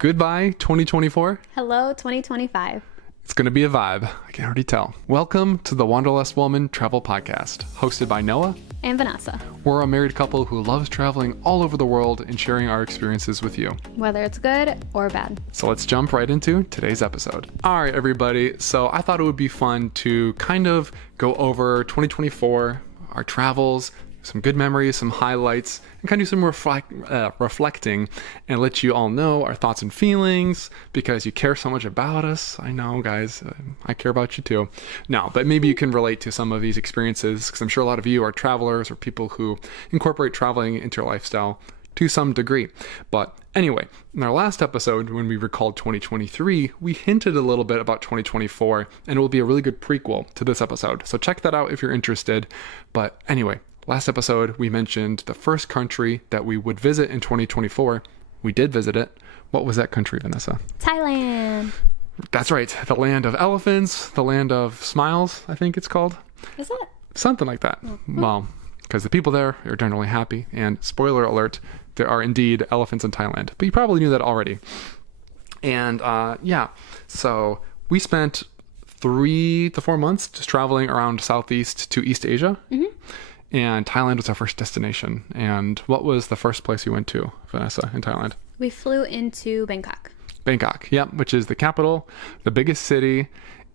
Goodbye, 2024. Hello, 2025. It's going to be a vibe. I can already tell. Welcome to the Wanderlust Woman Travel Podcast, hosted by Noah and Vanessa. We're a married couple who loves traveling all over the world and sharing our experiences with you, whether it's good or bad. So let's jump right into today's episode. All right, everybody. So I thought it would be fun to kind of go over 2024, our travels, some good memories, some highlights, and kind of do some reflecting and let you all know our thoughts and feelings because you care so much about us. I know, guys, I care about you too. No, but maybe you can relate to some of these experiences because I'm sure a lot of you are travelers or people who incorporate traveling into your lifestyle to some degree. But anyway, in our last episode, when we recalled 2023, we hinted a little bit about 2024, and it will be a really good prequel to this episode. So check that out if you're interested. But anyway, last episode, we mentioned the first country that we would visit in 2024. We did visit it. What was that country, Vanessa? Thailand. That's right. The land of elephants, the land of smiles, I think it's called. Is it? Something like that. Mm-hmm. Well, because the people there are generally happy. And spoiler alert, there are indeed elephants in Thailand. But you probably knew that already. And so we spent 3 to 4 months just traveling around Southeast to East Asia. Mm-hmm. And Thailand was our first destination. And what was the first place you went to, Vanessa, in Thailand? We flew into Bangkok. Bangkok, yep, which is the capital, the biggest city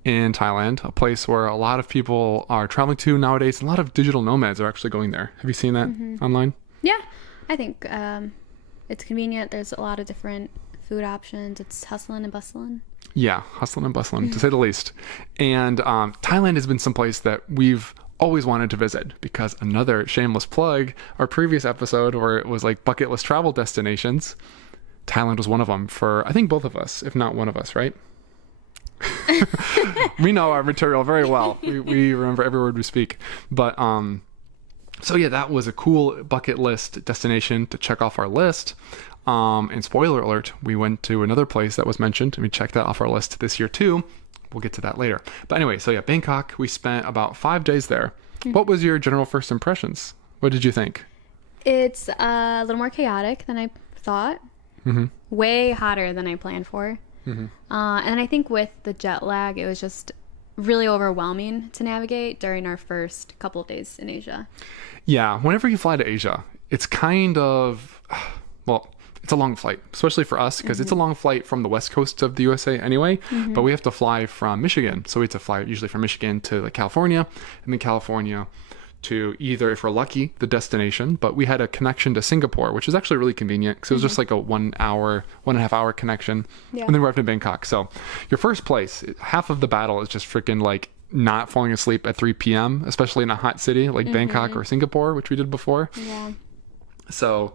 in Thailand, a place where a lot of people are traveling to nowadays. A lot of digital nomads are actually going there. Have you seen that online? Yeah, I think it's convenient. There's a lot of different food options. It's hustling and bustling. Yeah, hustling and bustling, to say the least. And Thailand has been someplace that we've always wanted to visit because another shameless plug, our previous episode where it was like bucket list travel destinations, Thailand was one of them for, I think, both of us, if not one of us, right? We know our material very well. We remember every word we speak. But so yeah, that was a cool bucket list destination to check off our list. And spoiler alert, we went to another place that was mentioned and we checked that off our list this year too. We'll get to that later. But anyway, so yeah, Bangkok, we spent about 5 days there. What was your general first impressions? What did you think? It's a little more chaotic than I thought. Mm-hmm. Way hotter than I planned for. Mm-hmm. And I think with the jet lag, it was just really overwhelming to navigate during our first couple of days in Asia. Yeah, whenever you fly to Asia, it's kind of, well, it's a long flight, especially for us, because it's a long flight from the west coast of the USA anyway, but we have to fly from Michigan. So we have to fly usually from Michigan to like California, and then California to either, if we're lucky, the destination. But we had a connection to Singapore, which is actually really convenient because it was just like a 1 hour, 1.5 hour connection. Yeah. And then we're up to Bangkok. So your first place, half of the battle is just freaking like not falling asleep at 3 p.m., especially in a hot city like Bangkok or Singapore, which we did before. Yeah. So,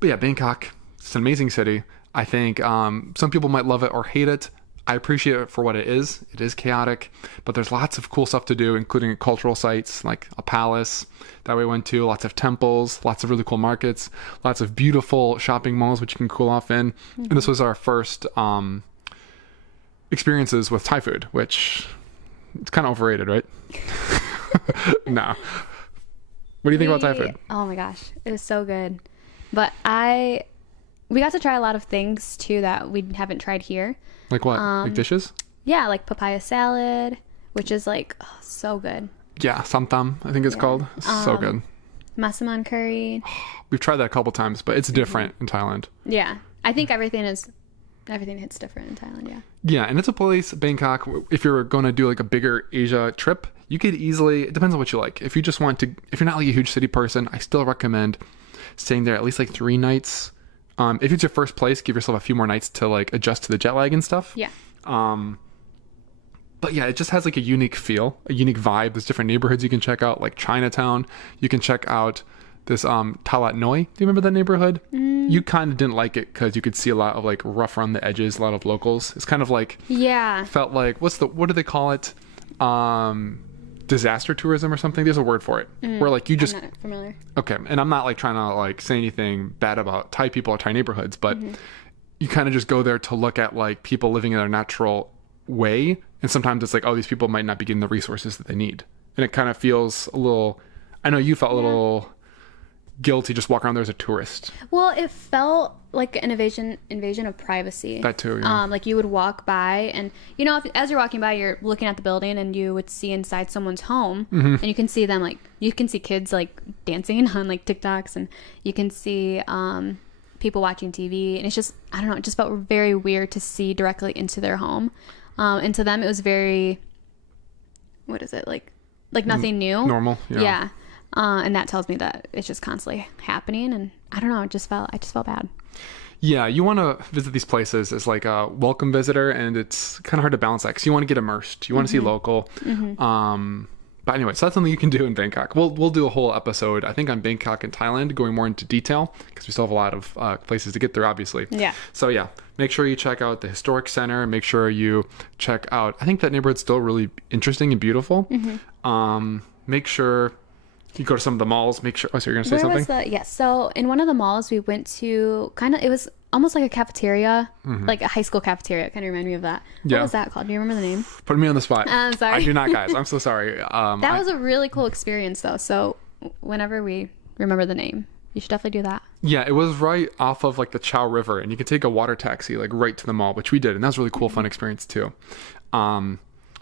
but yeah, Bangkok, it's an amazing city. I think some people might love it or hate it. I appreciate it for what it is. It is chaotic, but there's lots of cool stuff to do, including cultural sites like a palace that we went to, lots of temples, lots of really cool markets, lots of beautiful shopping malls, which you can cool off in. And this was our first experiences with Thai food, which it's kind of overrated, right? No. What do you think about Thai food? Oh my gosh, it was so good. But we got to try a lot of things too that we haven't tried here. Like what? Like dishes? Yeah, like papaya salad, which is like so good. Yeah, samtam, I think it's called. So good. Massaman curry. We've tried that a couple times, but it's different in Thailand. Yeah, I think everything hits different in Thailand. Yeah. Yeah, and it's a place, Bangkok. If you're going to do like a bigger Asia trip, you could easily. It depends on what you like. If you just want to, if you're not like a huge city person, I still recommend staying there at least like 3 nights. If it's your first place, give yourself a few more nights to like adjust to the jet lag and stuff. Yeah. But yeah, it just has like a unique feel, a unique vibe. There's different neighborhoods you can check out, like Chinatown. You can check out this Talat Noi. Do you remember that neighborhood? You kind of didn't like it because you could see a lot of like rough around the edges, a lot of locals. It's kind of like, felt like, what do they call it? Disaster tourism or something. There's a word for it where like you just, I'm not familiar. Okay, and I'm not like trying to like say anything bad about Thai people or Thai neighborhoods, but you kind of just go there to look at like people living in their natural way, and sometimes it's like, oh, these people might not be getting the resources that they need, and it kind of feels a little, I know you felt a little guilty just walking around there as a tourist. Well, it felt like an invasion of privacy. That too, yeah. Like you would walk by and, you know, as you're walking by, you're looking at the building and you would see inside someone's home and you can see them like, you can see kids like dancing on like TikToks and you can see people watching TV and it's just, I don't know, it just felt very weird to see directly into their home. And to them it was very, what is it? Like nothing new. Normal. Yeah. Yeah. And that tells me that it's just constantly happening. And I don't know, I just felt bad. Yeah, you want to visit these places as like a welcome visitor, and it's kind of hard to balance that because you want to get immersed. You want to see local. But anyway, so that's something you can do in Bangkok. We'll do a whole episode, I think, on Bangkok and Thailand, going more into detail because we still have a lot of places to get through, obviously. Yeah. So yeah, make sure you check out the historic center. Make sure you check out, I think that neighborhood's still really interesting and beautiful. Make sure you go to some of the malls. Make sure. Oh, so you're gonna say something? Yes. So in one of the malls, we went to it was almost like a cafeteria, like a high school cafeteria. It kind of reminded me of that. Yeah. What was that called? Do you remember the name? Putting me on the spot. I'm sorry. I do not, guys. I'm so sorry. That was a really cool experience, though. So whenever we remember the name, you should definitely do that. Yeah, it was right off of like the Chao River, and you could take a water taxi like right to the mall, which we did, and that was a really cool, fun experience too.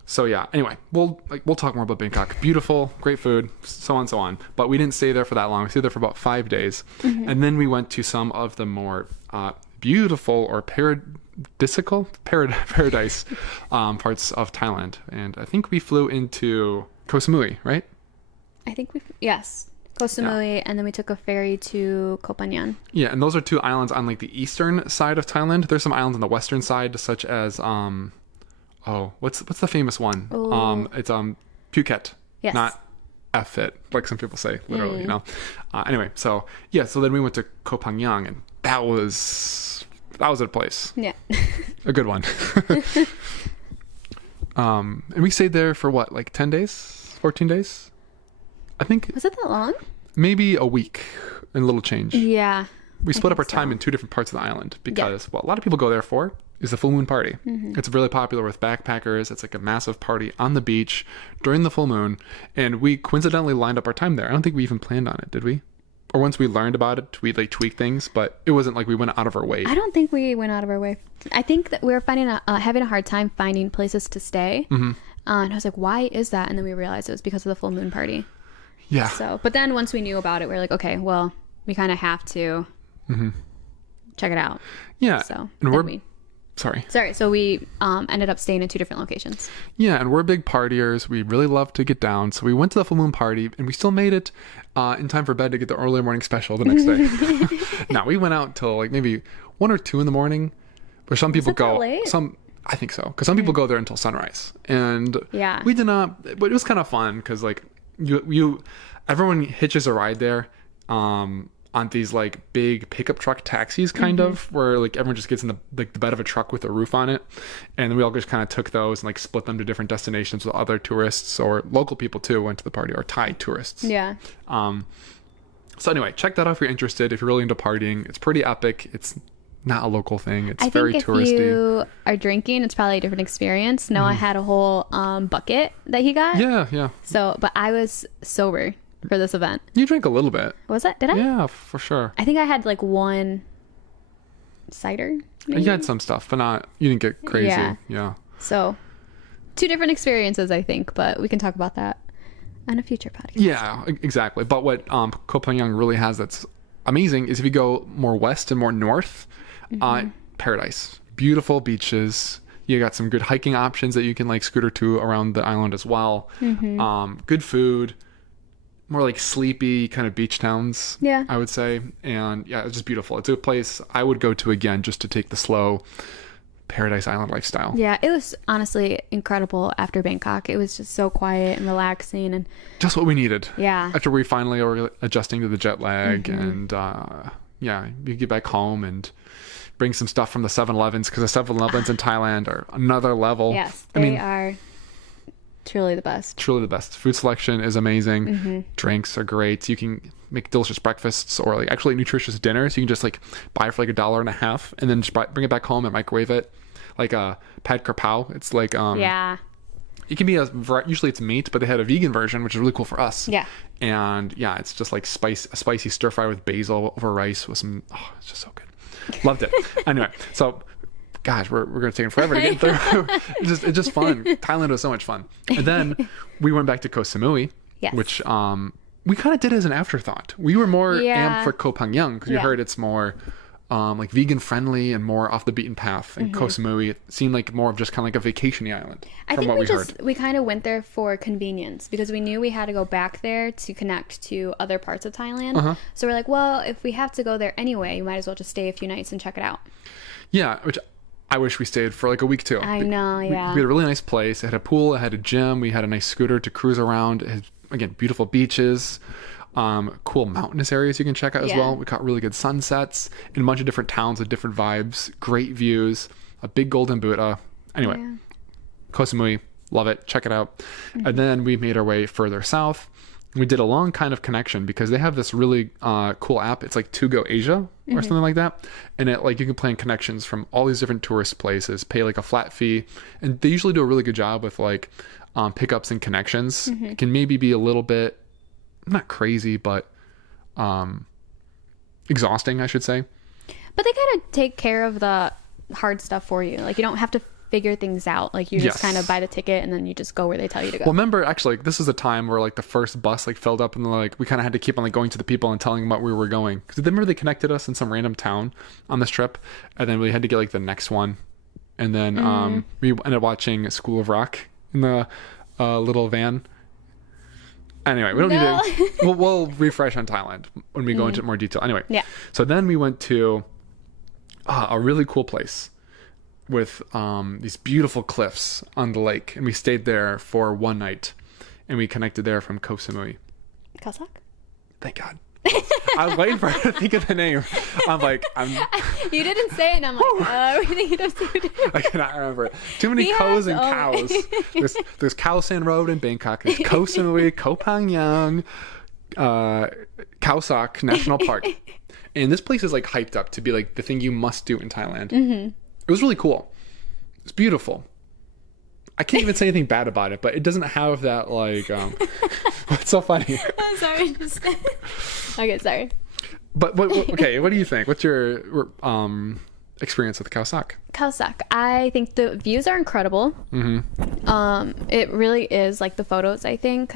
So yeah, anyway, we'll talk more about Bangkok. Beautiful, great food, so on, so on. But we didn't stay there for that long. We stayed there for about 5 days. And then we went to some of the more beautiful or paradise parts of Thailand. And I think we flew into Koh Samui, right? I think yes. Koh Samui, and then we took a ferry to Koh Phangan. Yeah, and those are two islands on like the eastern side of Thailand. There's some islands on the western side, such as what's the famous one? It's Phuket. Yes. Not F-it, like some people say, literally, you know. Anyway, so then we went to Koh Phangan, and that was a place. Yeah. A good one. And we stayed there for what, like 10 days? 14 days? I think. Was it that long? Maybe a week and a little change. Yeah. We split up our time in two different parts of the island because what a lot of people go there for is the full moon party. It's really popular with backpackers. It's like a massive party on the beach during the full moon. And we coincidentally lined up our time there. I don't think we even planned on it, did we? Or once we learned about it, we like tweak things, but it wasn't like we went out of our way. I don't think we went out of our way. I think that we were having a hard time finding places to stay. And I was like, why is that? And then we realized it was because of the full moon party. Yeah. So, but then once we knew about it, we were like, okay, well, we kind of have to check it out. Yeah. So, and Sorry. So we ended up staying in two different locations. Yeah, and we're big partiers. We really love to get down. So we went to the full moon party, and we still made it in time for bed to get the early morning special the next day. Now, we went out till like maybe 1 or 2 in the morning, where some people go. That late? I think so, because some people go there until sunrise, and we did not. But it was kind of fun because like everyone hitches a ride there. On these like big pickup truck taxis kind of, where like everyone just gets in the bed of a truck with a roof on it, and then we all just kind of took those and like split them to different destinations with other tourists or local people too went to the party, or Thai tourists. Yeah. So anyway, check that out if you're interested. If you're really into partying, it's pretty epic. It's not a local thing. It's very touristy. If you are drinking, it's probably a different experience. Noah had a whole bucket that he got. Yeah. So, but I was sober for this event. You drank a little bit. Was it? Did I? Yeah, for sure. I think I had like one cider. Maybe? You had some stuff, but you didn't get crazy. Yeah. So, two different experiences, I think, but we can talk about that on a future podcast. Yeah, exactly. But what Koh Phangan really has that's amazing is if you go more west and more north, paradise. Beautiful beaches. You got some good hiking options that you can like scooter to around the island as well. Good food. More like sleepy kind of beach towns, I would say. And yeah, it's just beautiful. It's a place I would go to again just to take the slow Paradise Island lifestyle. Yeah, it was honestly incredible after Bangkok. It was just so quiet and relaxing and just what we needed. Yeah. After we finally were adjusting to the jet lag and you get back home and bring some stuff from the 7-Elevens because the 7-Elevens in Thailand are another level. Yes, they are truly the best. Truly the best. Food selection is amazing. Drinks are great. You can make delicious breakfasts or like actually nutritious dinners. You can just like buy it for like $1.50 and then just bring it back home and microwave it. Like a pad krapao. It's like It can be usually it's meat, but they had a vegan version, which is really cool for us. Yeah. And yeah, it's just like a spicy stir fry with basil over rice with some. Oh, it's just so good. Loved it. Anyway, so gosh, we're gonna take forever to get through. It's just fun. Thailand was so much fun. And then we went back to Koh Samui, Yes. which we kind of did as an afterthought. We were more amped for Koh Phangan because we heard it's more like vegan friendly and more off the beaten path. And Koh Samui seemed like more of just kind of like a vacation-y island. I think we kind of went there for convenience because we knew we had to go back there to connect to other parts of Thailand. So we're like, well, if we have to go there anyway, you might as well just stay a few nights and check it out. Yeah, which I wish we stayed for like a week too. I know, yeah. We had a really nice place. It had a pool, it had a gym, we had a nice scooter to cruise around. It had, again, beautiful beaches, cool mountainous areas you can check out as well. We caught really good sunsets in a bunch of different towns with different vibes, great views, a big golden Buddha. Anyway, Koh Samui, love it. Check it out. And then we made our way further south. We did a long kind of connection because they have this really cool app. It's like To Go Asia or something like that. And it like you can plan connections from all these different tourist places, pay like a flat fee. And they usually do a really good job with like pickups and connections. It can maybe be a little bit, not crazy, but exhausting, I should say. But they kind of take care of the hard stuff for you. Like you don't have to figure things out. Like you just kind of buy the ticket and then you just go where they tell you to go. Well, remember actually this is a time where like the first bus like filled up and like we kind of had to keep on like going to the people and telling them what we were going, because remember they connected us in some random town on this trip, and then we had to get like the next one, and then we ended up watching School of Rock in the little van. Anyway, we don't need to we'll refresh on Thailand when we go into more detail. Anyway, so then we went to a really cool place with these beautiful cliffs on the lake, and we stayed there for one night, and we connected there from Koh Samui. Khao Sok? Thank God. I was waiting for her to think of the name. You didn't say it, and I'm like, we think I cannot remember it. Too many Ko's and cows. There's Khao San Road in Bangkok. There's Koh Samui, Koh Phangan, Khao Sok National Park. And this place is like hyped up to be like the thing you must do in Thailand. It was really cool. It's beautiful. I can't even say anything bad about it, but it doesn't have that like what's so funny? I'm sorry. Okay, sorry. But okay, what do you think? What's your experience with Khao Sok? Khao Sok. I think the views are incredible. It really is like the photos, I think.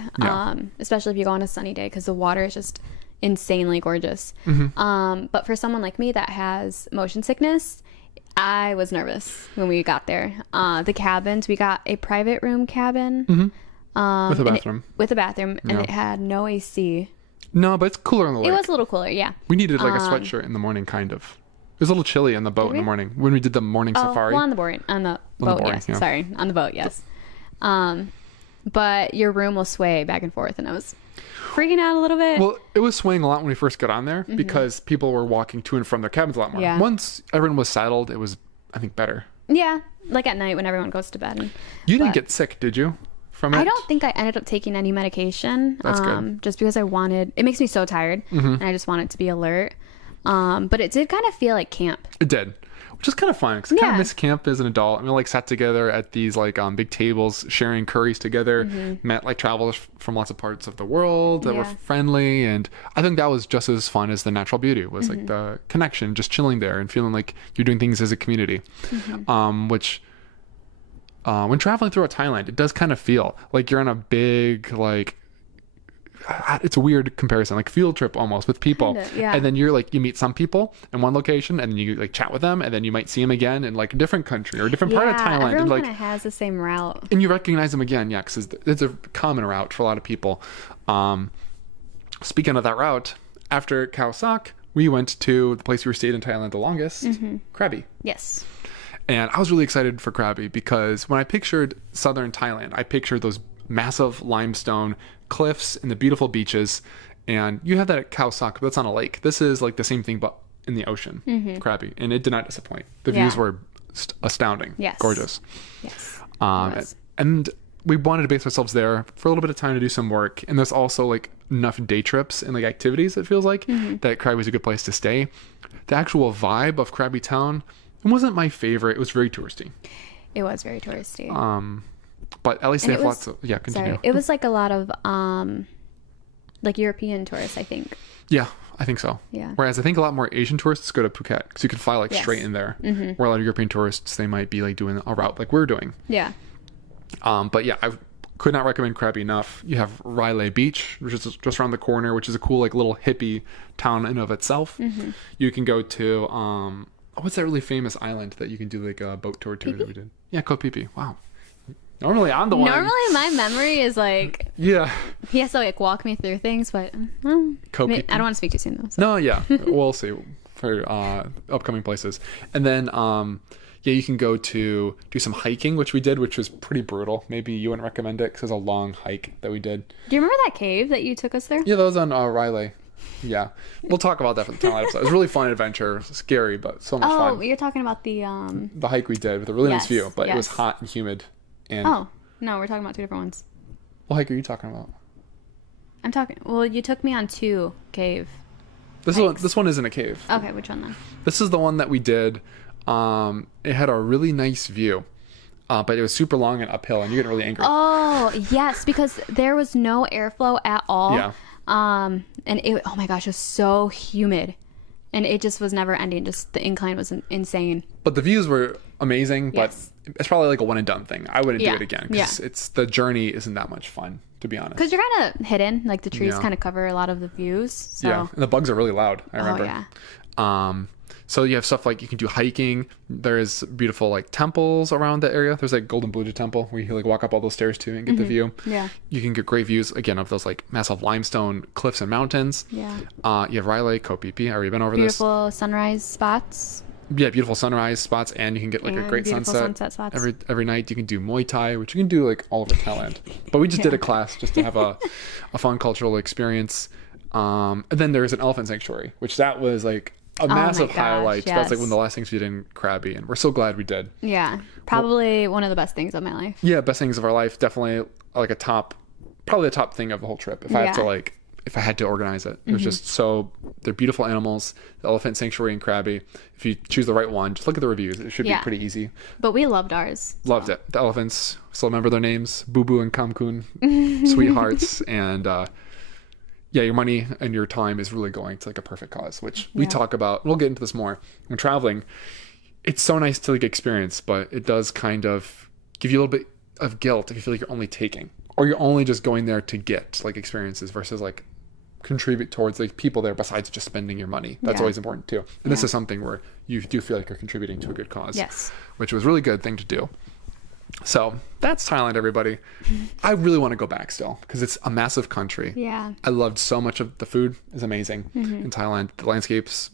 Especially if you go on a sunny day, because the water is just insanely gorgeous. But for someone like me that has motion sickness, I was nervous when we got there. The cabins, we got a private room cabin. With a bathroom. With a bathroom, and it had no AC. No, but it's cooler on the lake. It was a little cooler, yeah. We needed like a sweatshirt in the morning, kind of. It was a little chilly on the boat in the morning when we did the morning safari. Well, on the boat, yes. Yeah. Sorry, on the boat, yes. But your room will sway back and forth, and I was freaking out a little bit. Well, it was swaying a lot when we first got on there because people were walking to and from their cabins a lot more. Yeah. Once everyone was settled, it was, I think, better. Yeah, like at night when everyone goes to bed. You didn't get sick, did you? From it? I don't think I ended up taking any medication. That's good. Just because it makes me so tired, and I just wanted to be alert. But it did kind of feel like camp. It did. Which is kind of fun because I kind of miss camp as an adult. I mean, like sat together at these like big tables, sharing curries together. Met like travelers from lots of parts of the world that were friendly, and I think that was just as fun as the natural beauty. Was like the connection, just chilling there and feeling like you're doing things as a community. Which when traveling throughout Thailand, it does kind of feel like you're on a big like. It's a weird comparison, like field trip almost with people. Kinda, and then you're like, you meet some people in one location and then you like chat with them and then you might see them again in like a different country or a different part of Thailand. Everyone and like kind of has the same route. And you recognize them again, because it's a common route for a lot of people. Speaking of that route, after Khao Sok, we went to the place we stayed in Thailand the longest, Krabi. Yes. And I was really excited for Krabi because when I pictured southern Thailand, I pictured those massive limestone cliffs and the beautiful beaches, and you have that at Khao Sok, but that's on a lake. This is like the same thing but in the ocean, Krabi, and it did not disappoint. The views were astounding. Gorgeous. And we wanted to base ourselves there for a little bit of time to do some work, and there's also like enough day trips and like activities, it feels like, that Krabi is a good place to stay. The actual vibe of Krabi town, it wasn't my favorite. It was very touristy. It was very touristy. But at least And they it have was- lots of... Yeah, continue. Sorry, it was like a lot of like European tourists, I think. Yeah, I think so. Yeah. Whereas I think a lot more Asian tourists go to Phuket because you can fly like Yes. straight in there. Where a lot of European tourists, they might be like doing a route like we're doing. Yeah. But yeah, I could not recommend Krabi enough. You have Railay Beach, which is just around the corner, which is a cool like little hippie town in of itself. You can go to what's that really famous island that you can do like a boat tour to that we did? Yeah, Koh Phi Phi. Wow. Normally I'm the one. Normally my memory is like Yeah. he has to like walk me through things, but Koh Phi I Phi. don't want to speak too soon though. So. No, yeah, we'll see for upcoming places. And then yeah, you can go to do some hiking, which we did, which was pretty brutal. Maybe you wouldn't recommend it because it was a long hike that we did. Do you remember that cave that you took us there? Yeah, that was on Railay. Yeah, we'll talk about that for the Thailand episode. It was a really fun adventure, scary, but so much Oh, fun. you're talking about the The hike we did with a really nice Yes, view, but it was yes. hot and humid. And Oh, no, we're talking about two different ones. what hike are you talking about? I'm talking. Well, you took me on 2 cave. This one isn't a cave. Okay, which one then? This is the one that we did. It had a really nice view, but it was super long and uphill, and you're getting really angry. Oh, yes, because there was no airflow at all. Yeah. And it, oh my gosh, it was so humid. And it just was never ending. Just the incline was insane. But the views were amazing, but Yes. it's probably like a one and done thing. I wouldn't do Yeah. it again because it's the journey isn't that much fun, to be honest. Because you're kind of hidden. Like the trees Yeah. kind of cover a lot of the views. So. Yeah, and the bugs are really loud. I remember. Oh, yeah. So you have stuff like you can do hiking. There's beautiful like temples around the area. There's like Golden Buddha Temple where you can like walk up all those stairs too and get the view. Yeah. You can get great views again of those like massive limestone cliffs and mountains. Yeah. You have Railay, Koh Phi Phi. I already been over Beautiful sunrise spots. this. Yeah, beautiful sunrise spots, and you can get like a And great beautiful sunset, sunset spots. every night. You can do Muay Thai, which you can do like all over Thailand. But we just did a class just to have a fun cultural experience. And then there's an elephant sanctuary, which that was like a massive gosh, highlight. That's like yes. one of the last things we did in Krabi, and we're so glad we did. Yeah. Probably one of the best things of my life. Yeah, best things of our life. Definitely like probably the top thing of the whole trip. If I had to organize it, it was just so. They're beautiful animals. The elephant sanctuary in Krabi. If you choose the right one, just look at the reviews. It should be Yeah. pretty easy. But we loved ours. Loved it. The elephants. Still remember their names: Boo Boo and Kamkun, sweethearts, and yeah, your money and your time is really going to like a perfect cause, which we talk about. We'll get into this more when traveling. It's so nice to like experience, but it does kind of give you a little bit of guilt if you feel like you're only taking, or you're only just going there to get like experiences versus like contribute towards like people there besides just spending your money. That's Yeah. always important too. And this is something where you do feel like you're contributing to a good cause. Yes. Which was a really good thing to do. So that's Thailand, everybody. I really want to go back still because it's a massive country. Yeah. I loved so much of the food is amazing in Thailand. The landscapes,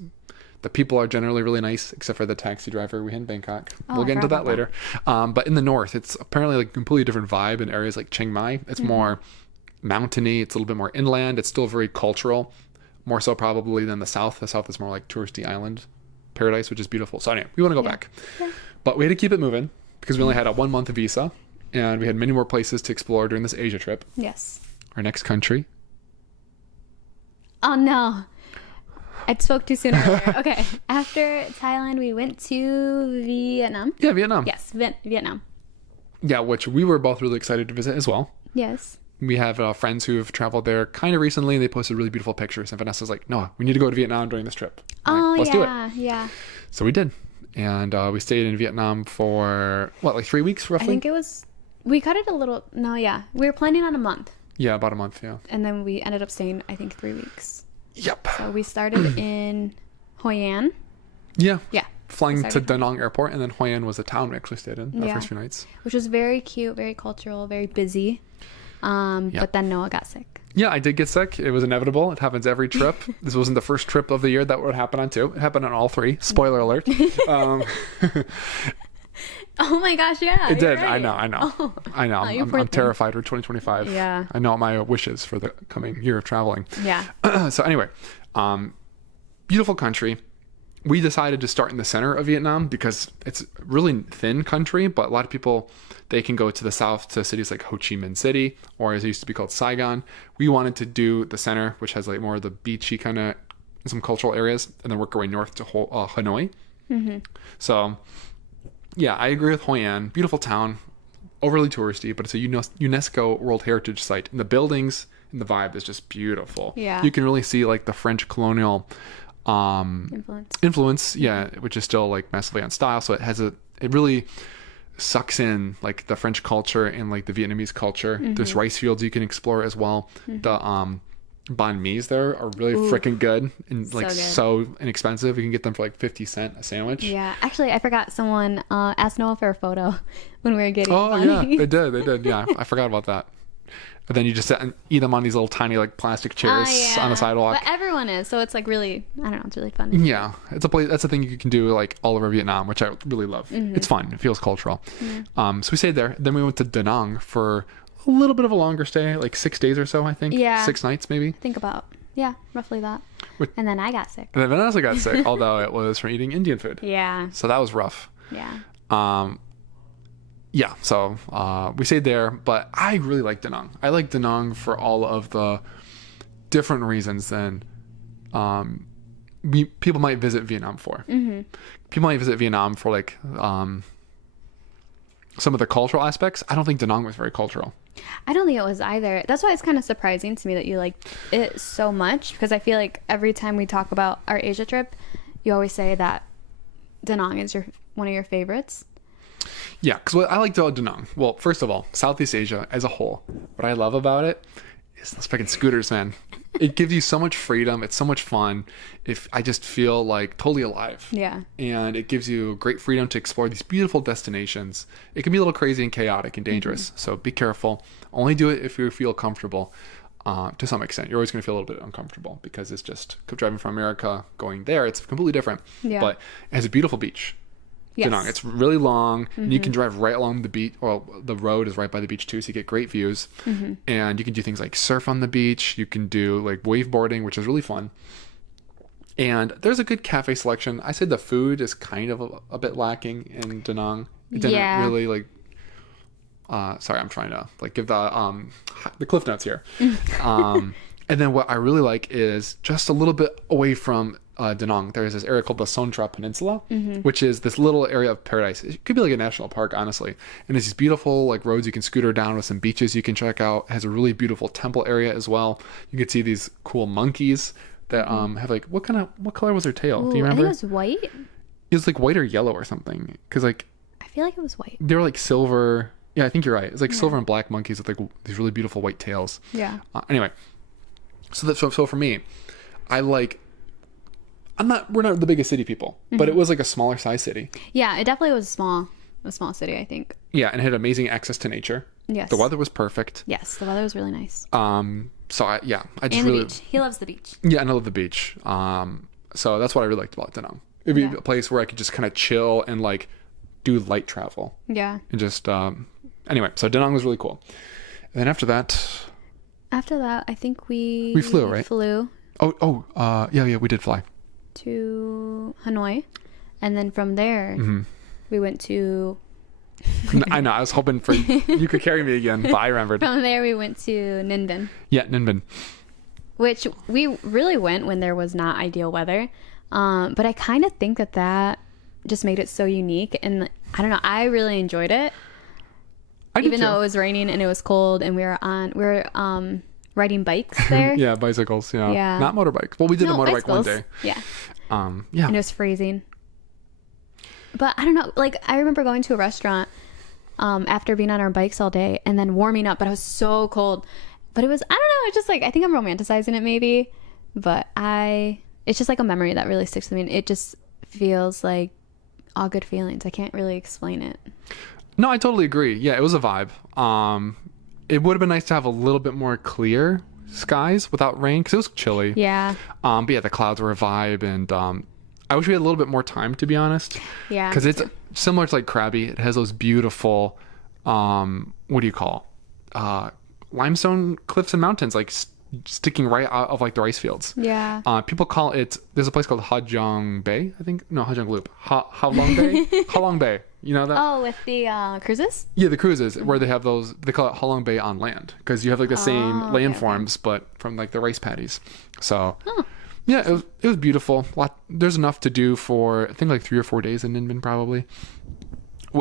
the people are generally really nice, except for the taxi driver we had in Bangkok. We'll get into that later. But in the north, it's apparently like a completely different vibe in areas like Chiang Mai. It's more mountainy. It's a little bit more inland. It's still very cultural, more so probably than the south. The south is more like touristy island paradise, which is beautiful. So anyway, we want to go back. But we had to keep it moving because we only had a 1 month visa and we had many more places to explore during this Asia trip. Yes. Our next country. Oh no. I spoke too soon earlier. Okay. After Thailand, we went to Vietnam. Yeah, Vietnam. Yes, Vietnam. Yeah, which we were both really excited to visit as well. Yes. We have friends who have traveled there kind of recently, and they posted really beautiful pictures. And Vanessa's like, "No, we need to go to Vietnam during this trip." I'm like, Let's do it. Yeah. So we did, and we stayed in Vietnam for like 3 weeks roughly. I think it was. We cut it a little. No, yeah. We were planning on a month, Yeah, about a month. Yeah. and then we ended up staying, I think, 3 weeks. Yep. So we started in Hoi An. Yeah. Yeah. Flying to started- Da Nang Airport, and then Hoi An was a town we actually stayed in the Yeah. first few nights. Which was very cute, very cultural, very busy. But then Noah got sick. Yeah, I did get sick. It was inevitable. It happens every trip. This wasn't the first trip of the year that would happen on two. It happened on all three. Spoiler alert. Oh my gosh, yeah. It you're did. right. I know. you poor I'm thing. terrified for 2025. Yeah. I know my wishes for the coming year of traveling. Yeah. So anyway, beautiful country. We decided to start in the center of Vietnam because it's a really thin country, but a lot of people, they can go to the south to cities like Ho Chi Minh City, or as it used to be called Saigon. We wanted to do the center, which has like more of the beachy kind of some cultural areas, and then work our way north to Hanoi. So yeah, I agree with Hoi An. Beautiful town. overly touristy, but it's a UNESCO World Heritage Site. And the buildings and the vibe is just beautiful. Yeah. You can really see like the French colonial influence, yeah, which is still like massively on style. So it really sucks in like the French culture and like the Vietnamese culture. There's rice fields you can explore as well. The banh mi's there are really freaking good and like so inexpensive. You can get them for like 50 cents a sandwich. Yeah, actually I forgot, someone asked Noah for a photo when we were getting yeah, they did. Yeah, I forgot about that. But then you just sit and eat them on these little tiny like plastic chairs on the sidewalk. But everyone is, so it's like really, I don't know, it's really fun. Yeah, it's a place. That's a thing you can do like all over Vietnam, which I really love. It's fun. It feels cultural. So we stayed there. Then we went to Da Nang for a little bit of a longer stay, like 6 days or so, I think. Yeah. 6 nights maybe. Think about, roughly that. And then I got sick. And then I also got sick, although it was from eating Indian food. Yeah. So that was rough. Yeah. So we stayed there, but I really like Da Nang. I like Da Nang for all of the different reasons than people might visit Vietnam for. People might visit Vietnam for like some of the cultural aspects. I don't think Da Nang was very cultural. I don't think it was either. That's why it's kind of surprising to me that you like it so much, because I feel like every time we talk about our Asia trip, you always say that Da Nang is one of your favorites. Yeah, because what I like about Da Nang, well, first of all, Southeast Asia as a whole, what I love about it is those freaking scooters, man. It gives you so much freedom. It's so much fun. I just feel like totally alive. Yeah. And it gives you great freedom to explore these beautiful destinations. It can be a little crazy and chaotic and dangerous. So be careful. Only do it if you feel comfortable. To some extent, you're always going to feel a little bit uncomfortable because it's just driving from America going there. It's completely different. Yeah. But it has a beautiful beach. Yes. Da Nang. It's really long, and you can drive right along the beach. Well, the road is right by the beach too, so you get great views. And you can do things like surf on the beach. You can do like waveboarding, which is really fun. And there's a good cafe selection. I said the food is kind of a bit lacking in Da Nang. It didn't really like. Sorry, I'm trying to like give the cliff notes here. And then what I really like is just a little bit away from Da Nang, there's this area called the Sontra Peninsula, which is this little area of paradise. It could be like a national park, honestly. And there's these beautiful like roads you can scooter down with some beaches you can check out. It has a really beautiful temple area as well. You can see these cool monkeys that have like what color was their tail? Do you remember? I think it was white. It was like white or yellow or something. Because like I feel like it was white. They were like silver. Yeah, I think you're right. It's like silver and black monkeys with like these really beautiful white tails. Yeah. Anyway, so for me, we're not the biggest city people, but it was like a smaller size city. Yeah, it definitely was a small city, I think. Yeah, and it had amazing access to nature. Yes. The weather was perfect. Yes, the weather was really nice. So I just and really... the beach. He loves the beach. Yeah, and I love the beach. So that's what I really liked about Da Nang. It'd be a place where I could just kind of chill and like do light travel. Yeah. And just, anyway, so Da Nang was really cool. And then after that, I think we flew, right? Flew. Yeah, we did fly. To Hanoi, and then from there we went to I know, I was hoping for you could carry me again, but I remembered. From there we went to Ninh Bình. Yeah, Ninh Bình, which we really went when there was not ideal weather, but I kind of think that just made it so unique, and I don't know, I really enjoyed it. Even though it was raining and it was cold, and we were riding bikes there. Yeah, bicycles. Yeah. Not motorbikes. Well, we did a motorbike bicycles. one day. Yeah. Yeah. And it was freezing. But I don't know. Like, I remember going to a restaurant after being on our bikes all day and then warming up, but I was so cold. But it was, I don't know. It's just like, I think I'm romanticizing it maybe. But it's just like a memory that really sticks with me. And it just feels like all good feelings. I can't really explain it. No, I totally agree. Yeah, it was a vibe. It would have been nice to have a little bit more clear skies without rain because it was chilly. Yeah. But yeah, the clouds were a vibe, and I wish we had a little bit more time, to be honest. Yeah. Because it's similar to like Krabi. It has those beautiful, what do you call, limestone cliffs and mountains, like sticking right out of like the rice fields. Yeah. People call it. There's a place called Ha Giang Bay, I think. No, Ha Giang Loop. Ha Long Bay. Ha Long Bay. You know that? Oh, with the cruises? Yeah, the cruises where they have those. They call it Ha Long Bay on land because you have like the same landforms, but from like the rice paddies. So, yeah, it was beautiful. There's enough to do for I think like 3 or 4 days in Ninh Bình probably.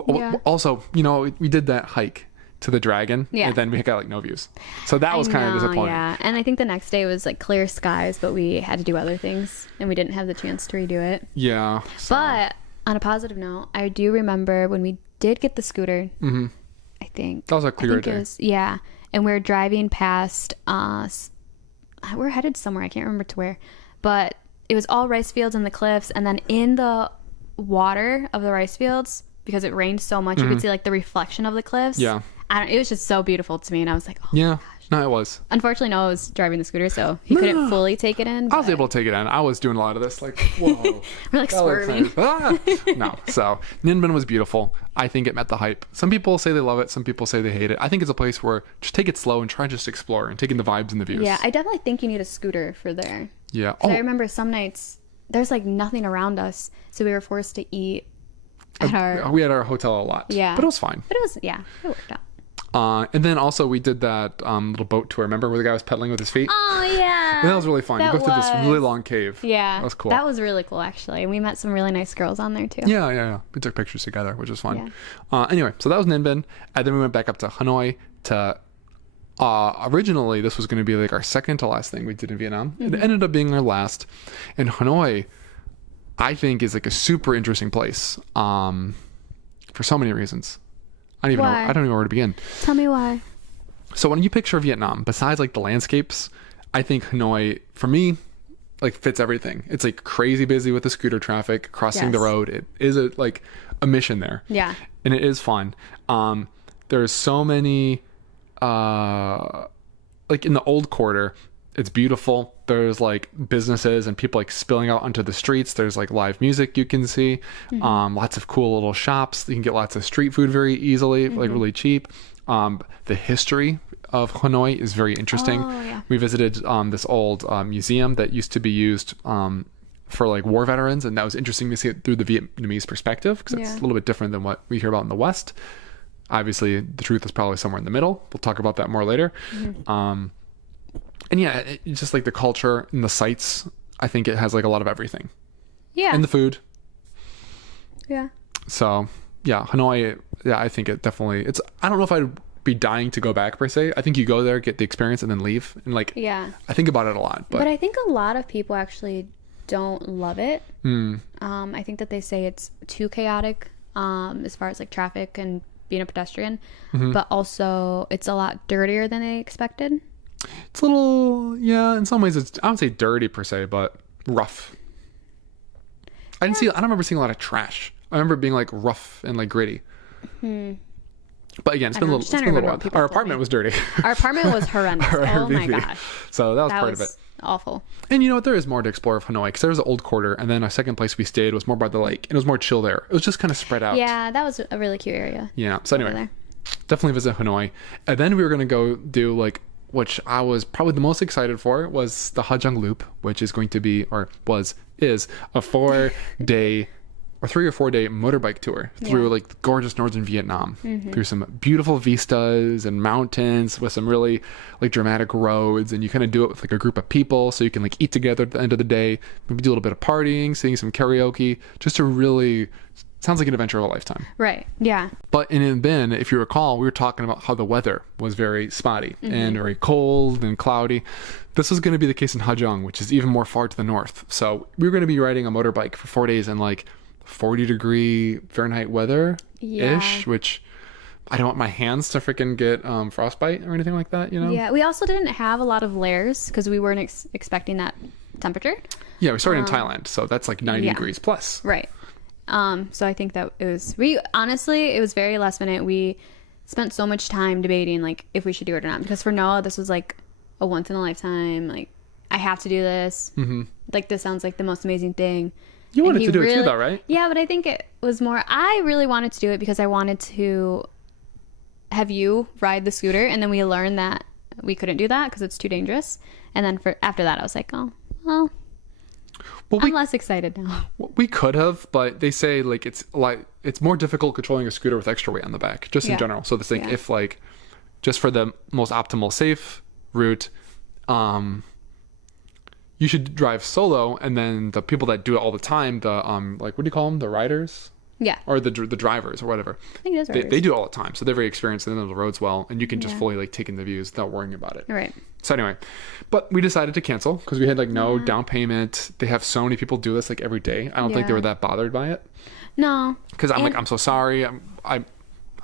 Yeah. Also, you know, we did that hike to the dragon. Yeah. And then we got like no views. So that was kind of disappointing. Yeah. And I think the next day was like clear skies, but we had to do other things and we didn't have the chance to redo it. Yeah. So. But on a positive note, I do remember when we did get the scooter. I think that was a clear day. Yeah. And we were driving past, we're headed somewhere. I can't remember to where, but it was all rice fields and the cliffs. And then in the water of the rice fields, because it rained so much, you could see like the reflection of the cliffs. Yeah. It was just so beautiful to me. And I was like, oh yeah. my gosh. No, it was. Unfortunately, Noah was driving the scooter, so he couldn't fully take it in. I was able to take it in. I was doing a lot of this, like, whoa. We're like swerving. No. So, Ninh was beautiful. I think it met the hype. Some people say they love it. Some people say they hate it. I think it's a place where just take it slow and try to just explore and taking the vibes and the views. Yeah, I definitely think you need a scooter for there. Yeah. I remember some nights, there's like nothing around us, so we were forced to eat at we had our hotel a lot. Yeah. But it was fine. But it worked out. And then also we did that little boat tour. Remember where the guy was pedaling with his feet? Oh yeah, and that was really fun. You go through this really long cave. Yeah, that was cool. That was really cool actually. And we met some really nice girls on there too. Yeah. We took pictures together, which was fun. Yeah. Anyway, so that was Ninh Binh, and then we went back up to Hanoi to. Originally, this was going to be like our second to last thing we did in Vietnam. It ended up being our last. And Hanoi, I think, is like a super interesting place for so many reasons. I don't even know where to begin. Tell me why. So when you picture Vietnam, besides like the landscapes, I think Hanoi, for me, like fits everything. It's like crazy busy with the scooter traffic, crossing the road. It is a mission there. Yeah. And it is fun. There's so many, like in the old quarter, it's beautiful. There's like businesses and people like spilling out onto the streets. There's like live music you can see. Lots of cool little shops. You can get lots of street food very easily, like really cheap. The history of Hanoi is very interesting. Oh, yeah. We visited this old museum that used to be used for like war veterans, and that was interesting to see it through the Vietnamese perspective because it's a little bit different than what we hear about in the West. Obviously, the truth is probably somewhere in the middle. We'll talk about that more later. And yeah, it's just like the culture and the sights. I think it has like a lot of everything. Yeah. And the food. Yeah. So yeah, Hanoi. Yeah, I think it definitely. I don't know if I'd be dying to go back per se. I think you go there, get the experience, and then leave. And like. Yeah. I think about it a lot, but I think a lot of people actually don't love it. I think that they say it's too chaotic, as far as like traffic and being a pedestrian, but also it's a lot dirtier than they expected. It's a little, yeah, in some ways I don't say dirty per se, but rough. I don't remember seeing a lot of trash. I remember it being like rough and like gritty. But again, it's been a little while. Our apartment was dirty. Our apartment was horrendous. Oh my gosh. So that was part of it. Awful. And you know what? There is more to explore of Hanoi because there was an old quarter, and then a second place we stayed was more by the lake, and it was more chill there. It was just kind of spread out. Yeah, that was a really cute area. Yeah. So anyway, definitely visit Hanoi, and then we were gonna go do like, which I was probably the most excited for, was the Ha Giang Loop, which is going to be is a 4-day or 3 or 4 day motorbike tour through like gorgeous northern Vietnam, through some beautiful vistas and mountains with some really like dramatic roads, and you kind of do it with like a group of people so you can like eat together at the end of the day, maybe do a little bit of partying, singing some karaoke, just to really sounds like an adventure of a lifetime. Right. Yeah. But in Ninh Binh, if you recall, we were talking about how the weather was very spotty and very cold and cloudy. This was going to be the case in Ha Giang, which is even more far to the north. So we were going to be riding a motorbike for 4 days in like 40-degree Fahrenheit weather-ish, which I don't want my hands to freaking get frostbite or anything like that, you know? Yeah. We also didn't have a lot of layers because we weren't expecting that temperature. Yeah, we started in Thailand, so that's like 90 degrees plus. Right. So I think that it was very last minute. We spent so much time debating like if we should do it or not, because for Noah, this was like a once in a lifetime, like I have to do this. Like this sounds like the most amazing thing. You wanted to do it too though, right? Yeah, but I think it was more, I really wanted to do it because I wanted to have you ride the scooter, and then we learned that we couldn't do that because it's too dangerous. And then after that I was like, oh, well, I'm less excited now. We could have, but they say like it's more difficult controlling a scooter with extra weight on the back, just in general. So the thing, if like just for the most optimal safe route, you should drive solo, and then the people that do it all the time, the like what do you call them? The riders? Yeah. Or the drivers or whatever. I think it is drivers. They do it all the time. So they're very experienced. They know the roads well. And you can just fully like take in the views without worrying about it. Right. So anyway, but we decided to cancel because we had like no down payment. They have so many people do this like every day. I don't think they were that bothered by it. No. Because I'm like, I'm so sorry. I'm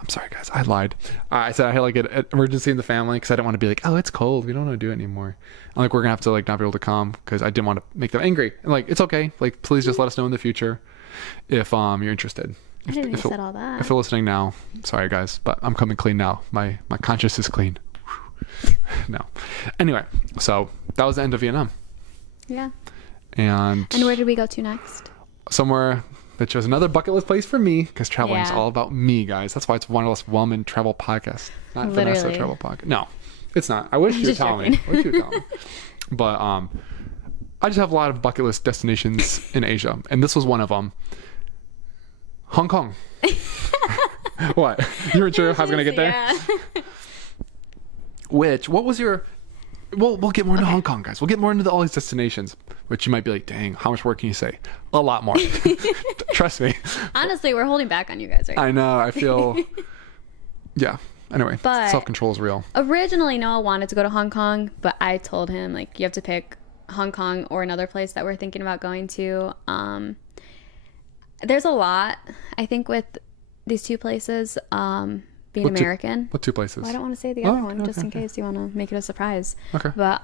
sorry, guys. I lied. I said I had like an emergency in the family because I didn't want to be like, oh, it's cold. We don't want to do it anymore. I'm like, we're going to have to like not be able to come because I didn't want to make them angry. And like, it's okay. Like, please just let us know in the future if you're interested. I didn't even said all that. If you're listening now, sorry, guys, but I'm coming clean now. My conscience is clean. No. Anyway, so that was the end of Vietnam. Yeah. And where did we go to next? Somewhere that was another bucket list place for me because traveling is all about me, guys. That's why it's one of those woman travel podcasts, not Vanessa travel podcast. No, it's not. I wish you would tell me. But I just have a lot of bucket list destinations in Asia, and this was one of them. Hong Kong. What? You weren't sure how I was gonna get there? Yeah. What was your... We'll get more into Hong Kong, guys. We'll get more into all these destinations, which you might be like, dang, how much more can you say? A lot more. Trust me. Honestly, we're holding back on you guys right now. I know. I feel... Yeah. Anyway, but self-control is real. Originally, Noah wanted to go to Hong Kong, but I told him, like, you have to pick Hong Kong or another place that we're thinking about going to. There's a lot, I think, with these two places. Being American. What two places? Well, I don't want to say the other one just in case you want to make it a surprise. Okay. But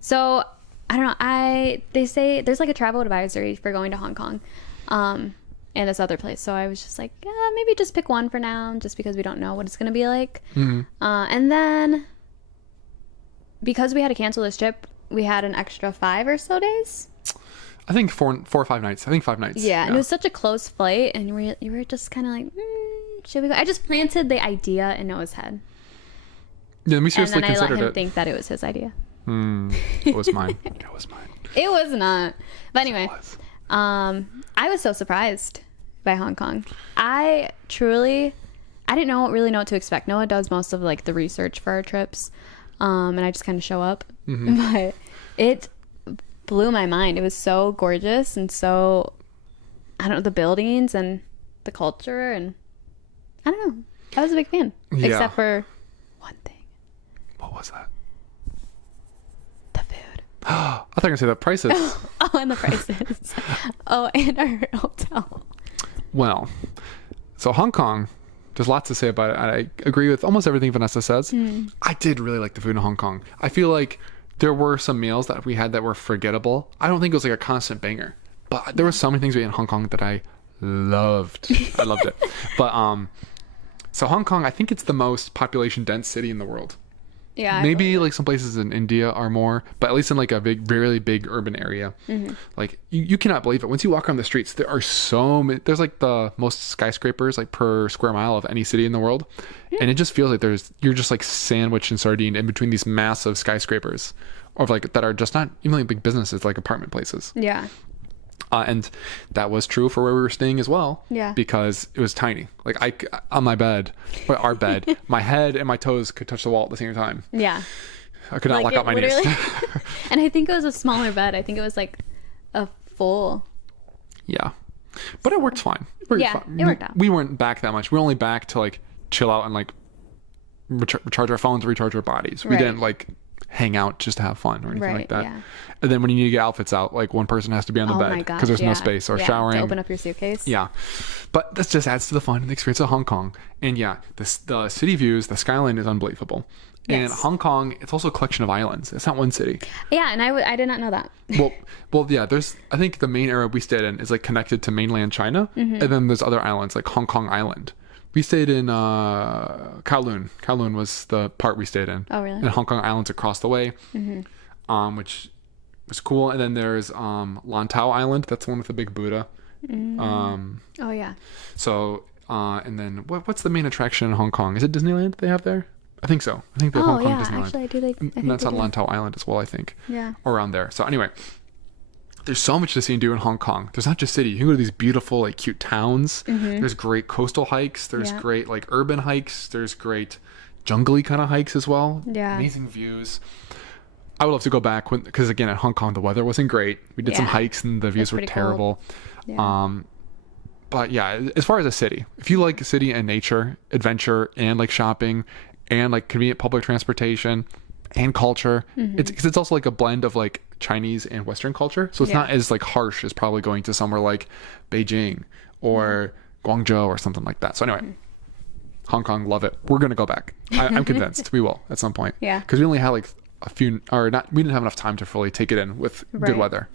so I don't know. They say there's like a travel advisory for going to Hong Kong, and this other place. So I was just like, yeah, maybe just pick one for now, just because we don't know what it's gonna be like. Mm-hmm. And then because we had to cancel this trip, we had an extra 5 or so days. I think 4 or 5 nights. I think 5 nights. Yeah, and it was such a close flight, and you were just kind of like, should we go? I just planted the idea in Noah's head. Yeah, we seriously and then considered I let him think that it was his idea. It was mine. It was mine. It was not. But anyway, I was so surprised by Hong Kong. I didn't really know what to expect. Noah does most of like the research for our trips, and I just kind of show up. Mm-hmm. But it blew my mind. It was so gorgeous and so, I don't know, the buildings and the culture, and I don't know. I was a big fan. Yeah. Except for one thing. What was that? The food. I thought you were going to say the prices. Oh, and the prices. Oh, and our hotel. Well, so Hong Kong, there's lots to say about it. I agree with almost everything Vanessa says. I did really like the food in Hong Kong. I feel like there were some meals that we had that were forgettable. I don't think it was like a constant banger, but there were so many things we ate in Hong Kong that I loved. I loved it. But so Hong Kong, I think it's the most population dense city in the world. Yeah. Maybe like some places in India are more, but at least in like a really big urban area, like you cannot believe it. Once you walk on the streets, there are so many. There's like the most skyscrapers like per square mile of any city in the world, and it just feels like you're just like sandwiched and sardined in between these massive skyscrapers, or like that are just not even like big businesses, like apartment places. Yeah. And that was true for where we were staying as well. Yeah. Because it was tiny. Like on my bed, or our bed, my head and my toes could touch the wall at the same time. Yeah. I could not lock out my knees. And I think it was a smaller bed. I think it was like a full. Yeah. But it worked fine. It worked out. We weren't back that much. We were only back to like chill out and like recharge our phones, recharge our bodies. We didn't like hang out just to have fun or anything like that. Yeah. And then when you need to get outfits out, like one person has to be on the bed because there's no space, or showering. To open up your suitcase. Yeah. But that just adds to the fun and the experience of Hong Kong. And yeah, the city views, the skyline is unbelievable. Yes. And Hong Kong, it's also a collection of islands. It's not one city. Yeah, and I did not know that. well, yeah. I think the main area we stayed in is like connected to mainland China, and then there's other islands like Hong Kong Island. We stayed in Kowloon. Kowloon was the part we stayed in. Oh, really? And Hong Kong Island's across the way, which was cool. And then there's Lantau Island. That's the one with the big Buddha. Oh, yeah. So, and then what's the main attraction in Hong Kong? Is it Disneyland they have there? I think so. I think the Hong Kong Disneyland. Actually, I do. And that's on Lantau Island as well, I think. Yeah. Or around there. So anyway, there's so much to see and do in Hong Kong. There's not just city. You can go to these beautiful, like, cute towns. There's great coastal hikes. There's great, like, urban hikes. There's great jungly kind of hikes as well. Yeah. Amazing views. I would love to go back because, again, at Hong Kong, the weather wasn't great. We did some hikes and the views were terrible. Yeah. But yeah, as far as a city, if you like a city and nature, adventure, and like shopping, and like convenient public transportation and culture, it's also like a blend of like Chinese and Western culture. So it's not as like harsh as probably going to somewhere like Beijing or Guangzhou or something like that. So anyway, Hong Kong, love it. We're gonna go back. I'm convinced we will at some point. Yeah. Because we only had like a few, or not. We didn't have enough time to fully take it in with good weather.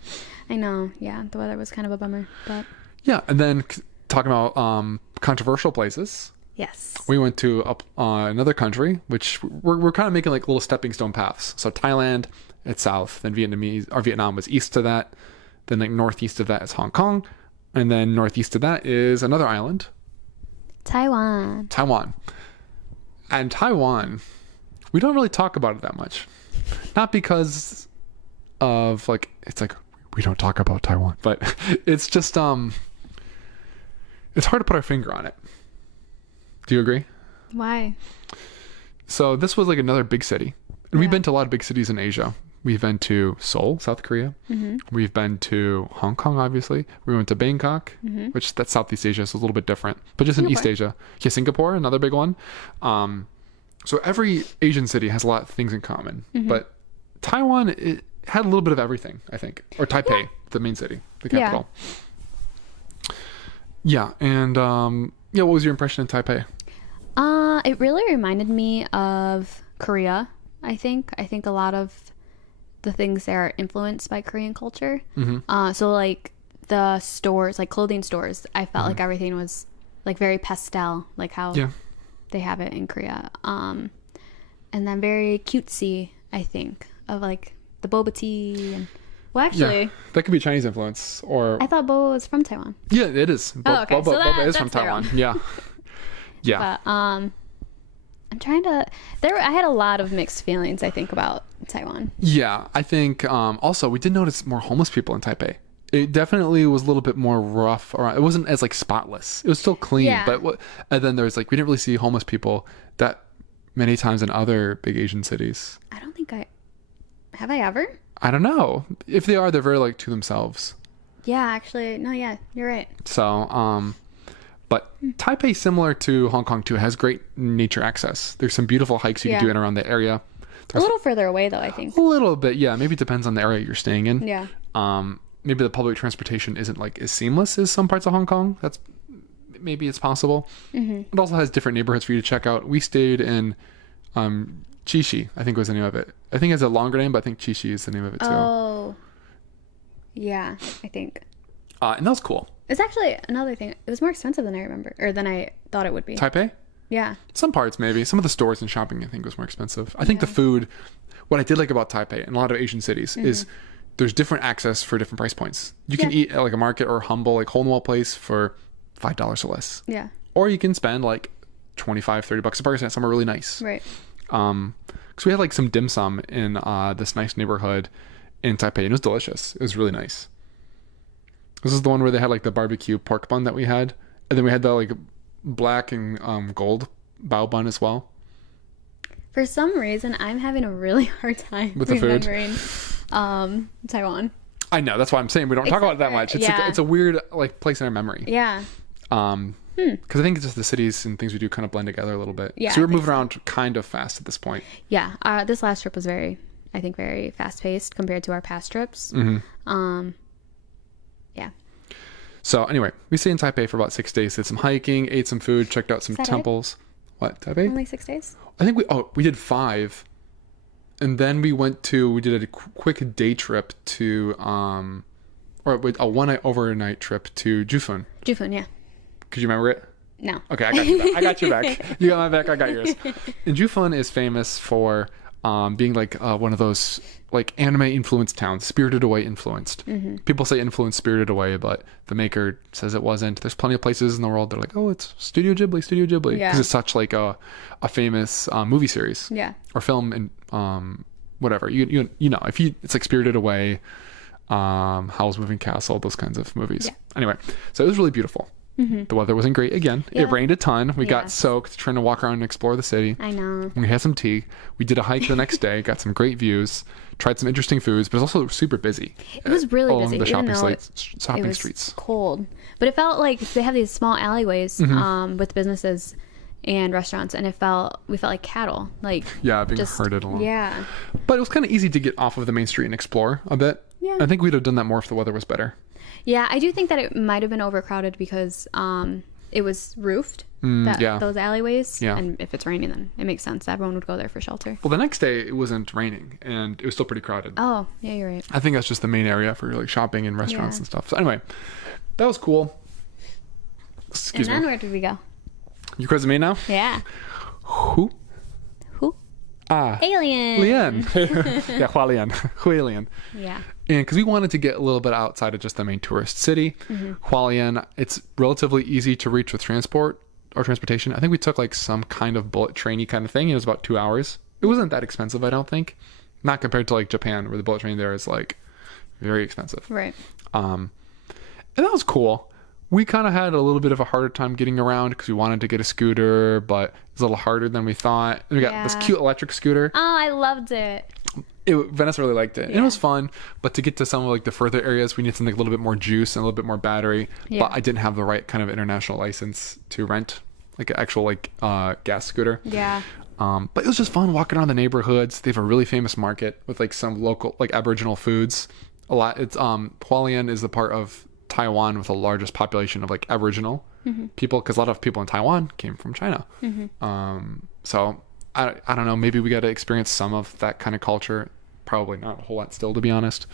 I know. Yeah, the weather was kind of a bummer, but yeah. And then talking about controversial places. yes. We went to another country, which we're kind of making like little stepping stone paths. So Thailand, it's south. Then Vietnam was east to that. Then like northeast of that is Hong Kong, and then northeast of that is another island, Taiwan. And Taiwan, we don't really talk about it that much. Not because of like, it's like, we don't talk about Taiwan, but it's just, it's hard to put our finger on it. Do you agree? Why? So this was like another big city. And we've been to a lot of big cities in Asia. We've been to Seoul, South Korea. We've been to Hong Kong, obviously. We went to Bangkok, which that's Southeast Asia, so it's a little bit different. But just in East Asia. Yeah, Singapore, another big one. So every Asian city has a lot of things in common. But Taiwan, it had a little bit of everything, I think. Or Taipei, the main city, the capital. Yeah, and what was your impression in Taipei? It really reminded me of Korea, I think. I think a lot of the things there are influenced by Korean culture. So like the stores, like clothing stores, I felt like everything was like very pastel, like how they have it in Korea. And then very cutesy, I think, of like the boba tea and actually, that could be Chinese influence, or I thought boba was from Taiwan. Yeah, it is. Okay. Boba is from Taiwan. Yeah. But I'm trying to. I had a lot of mixed feelings, I think, about Taiwan. Yeah, I think also we did notice more homeless people in Taipei. It definitely was a little bit more rough around. It wasn't as like spotless. It was still clean, but and then there was like we didn't really see homeless people that many times in other big Asian cities. I don't think have I ever. I don't know. If they are, they're very like to themselves. Yeah, actually, no, yeah, you're right. So, but Taipei, similar to Hong Kong too, has great nature access. There's some beautiful hikes you can do in around the area. A little further away though, I think. A little bit, yeah. Maybe it depends on the area you're staying in. Yeah. Maybe the public transportation isn't like as seamless as some parts of Hong Kong. Maybe it's possible. It also has different neighborhoods for you to check out. We stayed in Chishi, I think was the name of it. I think it's a longer name, but I think Chishi is the name of it too. Oh, yeah, I think. And that was cool. It's actually another thing. It was more expensive than I remember, or than I thought it would be. Taipei? Yeah. Some parts, maybe. Some of the stores and shopping, I think, was more expensive. I think the food, what I did like about Taipei and a lot of Asian cities is there's different access for different price points. You can eat at like a market or a humble, like hole-in-the-wall place for $5 or less. Yeah. Or you can spend like $25-$30 a person at somewhere really nice. Right. Because we had like some dim sum in this nice neighborhood in Taipei, and it was delicious. It was really nice. This is the one where they had like the barbecue pork bun that we had, and then we had the like black and gold bao bun as well. For some reason, I'm having a really hard time with the remembering Taiwan. I know, that's why I'm saying we don't talk about it that much. It's a weird like place in our memory. Yeah. Because I think it's just the cities and things we do kind of blend together a little bit. Yeah, so we're moving around kind of fast at this point. Yeah. This last trip was very fast paced compared to our past trips. Yeah. So anyway, we stayed in Taipei for about 6 days. Did some hiking, ate some food, checked out some temples. What, Taipei? Only 6 days? I think we did 5. And then we did a quick day trip to, a one overnight trip to Jufun. Jufun, yeah. Could you remember it? No. Okay, I got you back. I got you back. You got my back, I got yours. And Jufun is famous for being like one of those like anime influenced towns, Spirited Away influenced. People say influenced Spirited Away, but the maker says it wasn't. There's plenty of places in the world that are like, oh, it's Studio Ghibli, because it's such like a famous movie series, or film, and whatever. You know, it's like Spirited Away, Howl's Moving Castle, those kinds of movies. Anyway, so it was really beautiful. The weather wasn't great again. Yeah. It rained a ton. We got Yes. soaked trying to walk around and explore the city. I know. We had some tea. We did a hike the next day. Got some great views. Tried some interesting foods, but it was also super busy. It was really along busy, the even shopping, though shopping it was streets. cold. But it felt like they have these small alleyways with businesses and restaurants, and we felt like cattle. Like Yeah, being herded along. Yeah. But it was kind of easy to get off of the main street and explore a bit. Yeah. I think we'd have done that more if the weather was better. Yeah, I do think that it might have been overcrowded because it was roofed, those alleyways. Yeah. And if it's raining, then it makes sense. Everyone would go there for shelter. Well, the next day it wasn't raining and it was still pretty crowded. Oh, yeah, you're right. I think that's just the main area for like shopping and restaurants Yeah. and stuff. So anyway, that was cool. Excuse And then me. where did we go? You quizzing me now? Yeah. Who? Who? Ah. Alien. Lian. Yeah, Hualien. Hualien. Yeah. And because we wanted to get a little bit outside of just the main tourist city, Hualien, it's relatively easy to reach with transport or transportation. I think we took like some kind of bullet trainy kind of thing. It was about 2 hours. It wasn't that expensive, I don't think. Not compared to like Japan, where the bullet train there is like very expensive. Right. And that was cool. We kind of had a little bit of a harder time getting around because we wanted to get a scooter, but it was a little harder than we thought. And we got this Yeah. cute electric scooter. Oh, I loved it. Vanessa really liked it. And it Yeah. was fun, but to get to some of like the further areas, we need something a little bit more juice and a little bit more battery. Yeah. But I didn't have the right kind of international license to rent like an actual like gas scooter. Yeah. But it was just fun walking around the neighborhoods. They have a really famous market with like some local like Aboriginal foods. A lot. It's Hualien is the part of Taiwan with the largest population of like Aboriginal people, because a lot of people in Taiwan came from China. So I don't know, maybe we got to experience some of that kind of culture. Probably not a whole lot still, to be honest.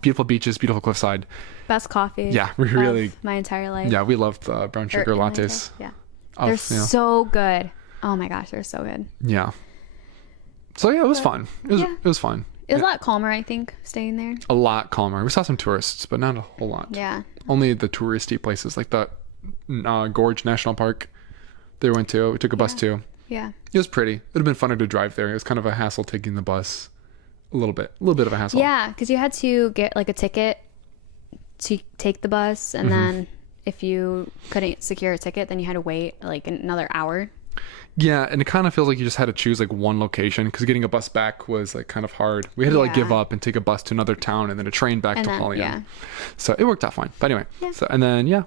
Beautiful beaches, beautiful cliffside. Best coffee. Yeah, we really. of my entire life. Yeah, we loved brown sugar In my lattes. entire- Yeah. of, They're so good. Oh my gosh, they're so good. yeah. So yeah, it was fun. It was fun. It was a lot calmer, I think, staying there. A lot calmer. We saw some tourists, but not a whole lot. Yeah. Only the touristy places like the Gorge National Park they went to. We took a bus to. Yeah. It was pretty. It would have been funner to drive there. It was kind of a hassle taking the bus. A little bit of a hassle. Yeah, because you had to get like a ticket to take the bus, and then if you couldn't secure a ticket, then you had to wait like another hour. Yeah, and it kind of feels like you just had to choose like one location, because getting a bus back was like kind of hard. We had to like give Yeah. up and take a bus to another town and then a train back And to then, Hualien. yeah. So it worked out fine. But anyway, Yeah. so and then that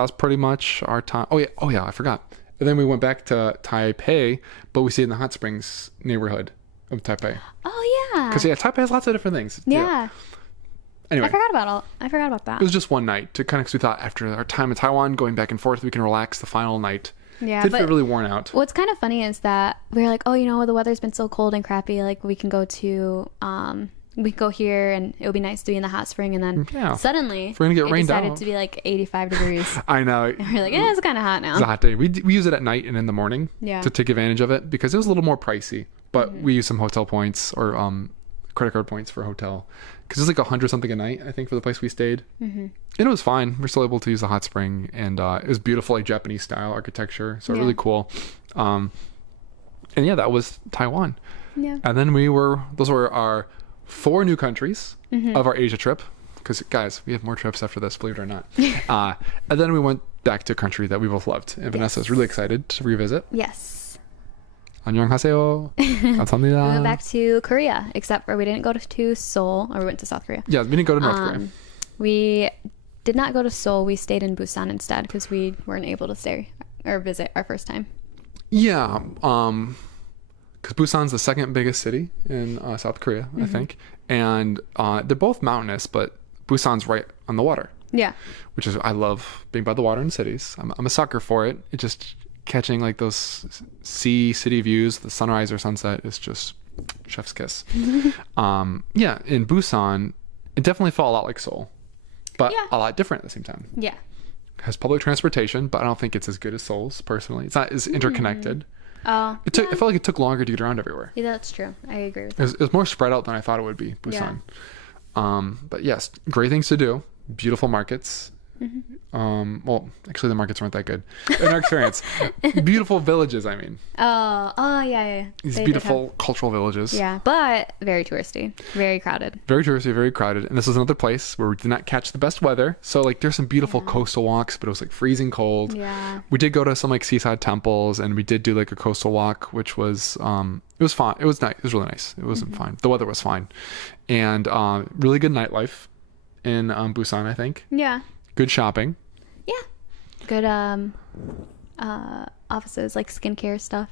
was pretty much our time. Oh yeah, I forgot. And then we went back to Taipei, but we stayed in the hot springs neighborhood of Taipei. Oh yeah. Because Taipei has lots of different things. Yeah. Anyway, I forgot about that. it was just one night to kind of, because we thought after our time in Taiwan, going back and forth, we can relax the final night. Yeah, Did but feel really worn out. what's kind of funny is that we were like, oh, the weather's been so cold and crappy. Like we can go here and it would be nice to be in the hot spring. And then suddenly If we're gonna get it rained decided out. to be like 85 degrees. I know. And we're like, it's kind of hot now. It's a hot day. We use it at night and in the morning Yeah. to take advantage of it, because it was a little more pricey. But we used some hotel points or credit card points for a hotel, because it's like 100 something a night, I think, for the place we stayed. And it was fine. We're still able to use the hot spring, and it was beautiful, like Japanese style architecture. So Yeah. really cool. And yeah, that was Taiwan. Yeah. And then those were our 4 new countries of our Asia trip. Because guys, we have more trips after this, believe it or not. And then we went back to a country that we both loved, and Vanessa is really excited to revisit. Yes. 안녕하세요. We 감사합니다. went back to Korea, except for we didn't go to Seoul, or we went to South Korea. Yeah, we didn't go to North Korea. We did not go to Seoul. We stayed in Busan instead because we weren't able to stay or visit our first time. Yeah, because Busan's the second biggest city in South Korea, I think, and they're both mountainous, but Busan's right on the water, Yeah. which is, I love being by the water in cities. I'm a sucker for it. It just catching like those city views, the sunrise or sunset is just chef's kiss. Yeah, in Busan, it definitely felt a lot like Seoul, but a lot different at the same time. Yeah. It has public transportation, but I don't think it's as good as Seoul's personally. It's not as interconnected. Oh. It felt like it took longer to get around everywhere. Yeah, that's true. I agree with It that. was more spread out than I thought it would be, Busan. But yes, great things to do, beautiful markets, Well, actually, the markets weren't that good in our experience. Beautiful villages, I mean. Oh, yeah. These beautiful cultural villages. Yeah, but very touristy, very crowded. Very touristy, very crowded. And this was another place where we did not catch the best weather. So, like, there's some beautiful coastal walks, but it was, like, freezing cold. Yeah. We did go to some, like, seaside temples, and we did do, like, a coastal walk, which was, it was fun. It was nice. It was really nice. It wasn't fine. The weather was fine. And really good nightlife in Busan, I think. Yeah. Good shopping. Yeah. Good offices, like skincare stuff.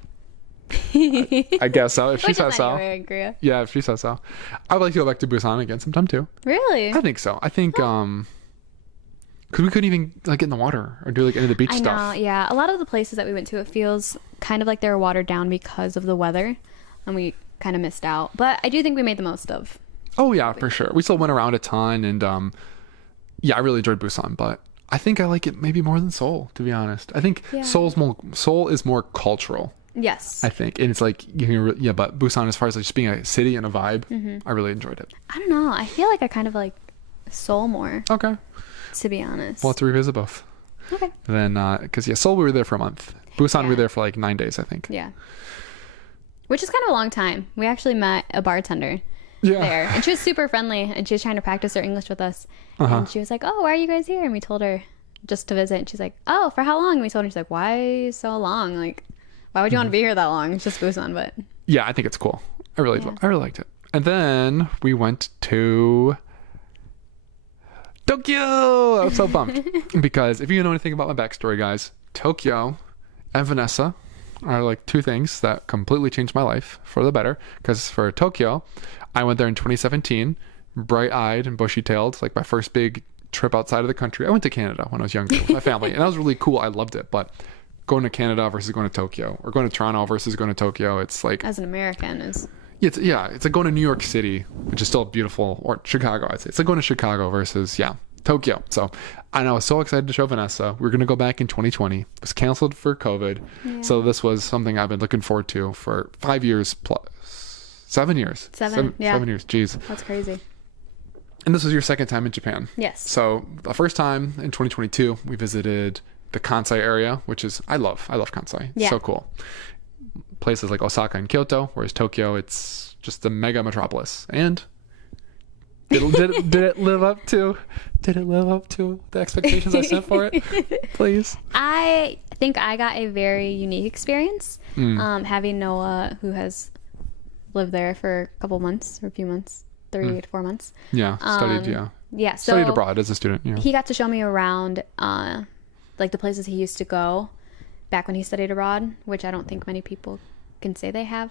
I guess so. If she says so. In Korea. Yeah, if she says so. I would like to go back to Busan again sometime too. Really? I think so. I think because we couldn't even like get in the water or do like any of the beach stuff. I know. Yeah, a lot of the places that we went to, it feels kind of like they were watered down because of the weather, and we kind of missed out. But I do think we made the most of. Oh yeah, for sure. We still went around a ton, and yeah, I really enjoyed Busan, but I think I like it maybe more than Seoul, to be honest. I think Seoul is more cultural. Yes. I think, and it's like but Busan, as far as like just being a city and a vibe, I really enjoyed it. I don't know. I feel like I kind of like Seoul more. Okay. To be honest. We'll have to revisit both. Okay. Then, because Seoul we were there for a month. Busan we were there for like 9 days, I think. Yeah. Which is kind of a long time. We actually met a bartender. Yeah. There, and she was super friendly, and she was trying to practice her English with us, and she was like, "Oh, why are you guys here?" And we told her just to visit, and she's like, "Oh, for how long?" And we told her, she's like, "Why so long? Like, why would you want to be here that long? It's just Busan." But yeah, I think it's cool. I really liked it. And then we went to Tokyo. I was so bummed because if you know anything about my backstory, guys, Tokyo and Vanessa are like two things that completely changed my life for the better. Because for Tokyo, I went there in 2017, bright-eyed and bushy-tailed, like my first big trip outside of the country. I went to Canada when I was younger with my family, and that was really cool. I loved it. But going to Canada versus going to Tokyo, or going to Toronto versus going to Tokyo, it's like as an American it's like going to New York City, which is still beautiful, or Chicago, I'd say. It's like going to Chicago versus Tokyo. So, and I was so excited to show Vanessa. We were going to go back in 2020. It was canceled for COVID. Yeah. So this was something I've been looking forward to for 5 years plus. 7 years. 7 years. Jeez. That's crazy. And this was your second time in Japan. Yes. So the first time in 2022, we visited the Kansai area, which is, I love Kansai. It's so cool. Places like Osaka and Kyoto, whereas Tokyo, it's just a mega metropolis. And did it live up to the expectations I set for it? Please. I think I got a very unique experience having Noah, who has lived there for a couple months or a few months, 3 to 4 months. Yeah, studied, so studied abroad as a student. Yeah. He got to show me around like the places he used to go back when he studied abroad, which I don't think many people can say they have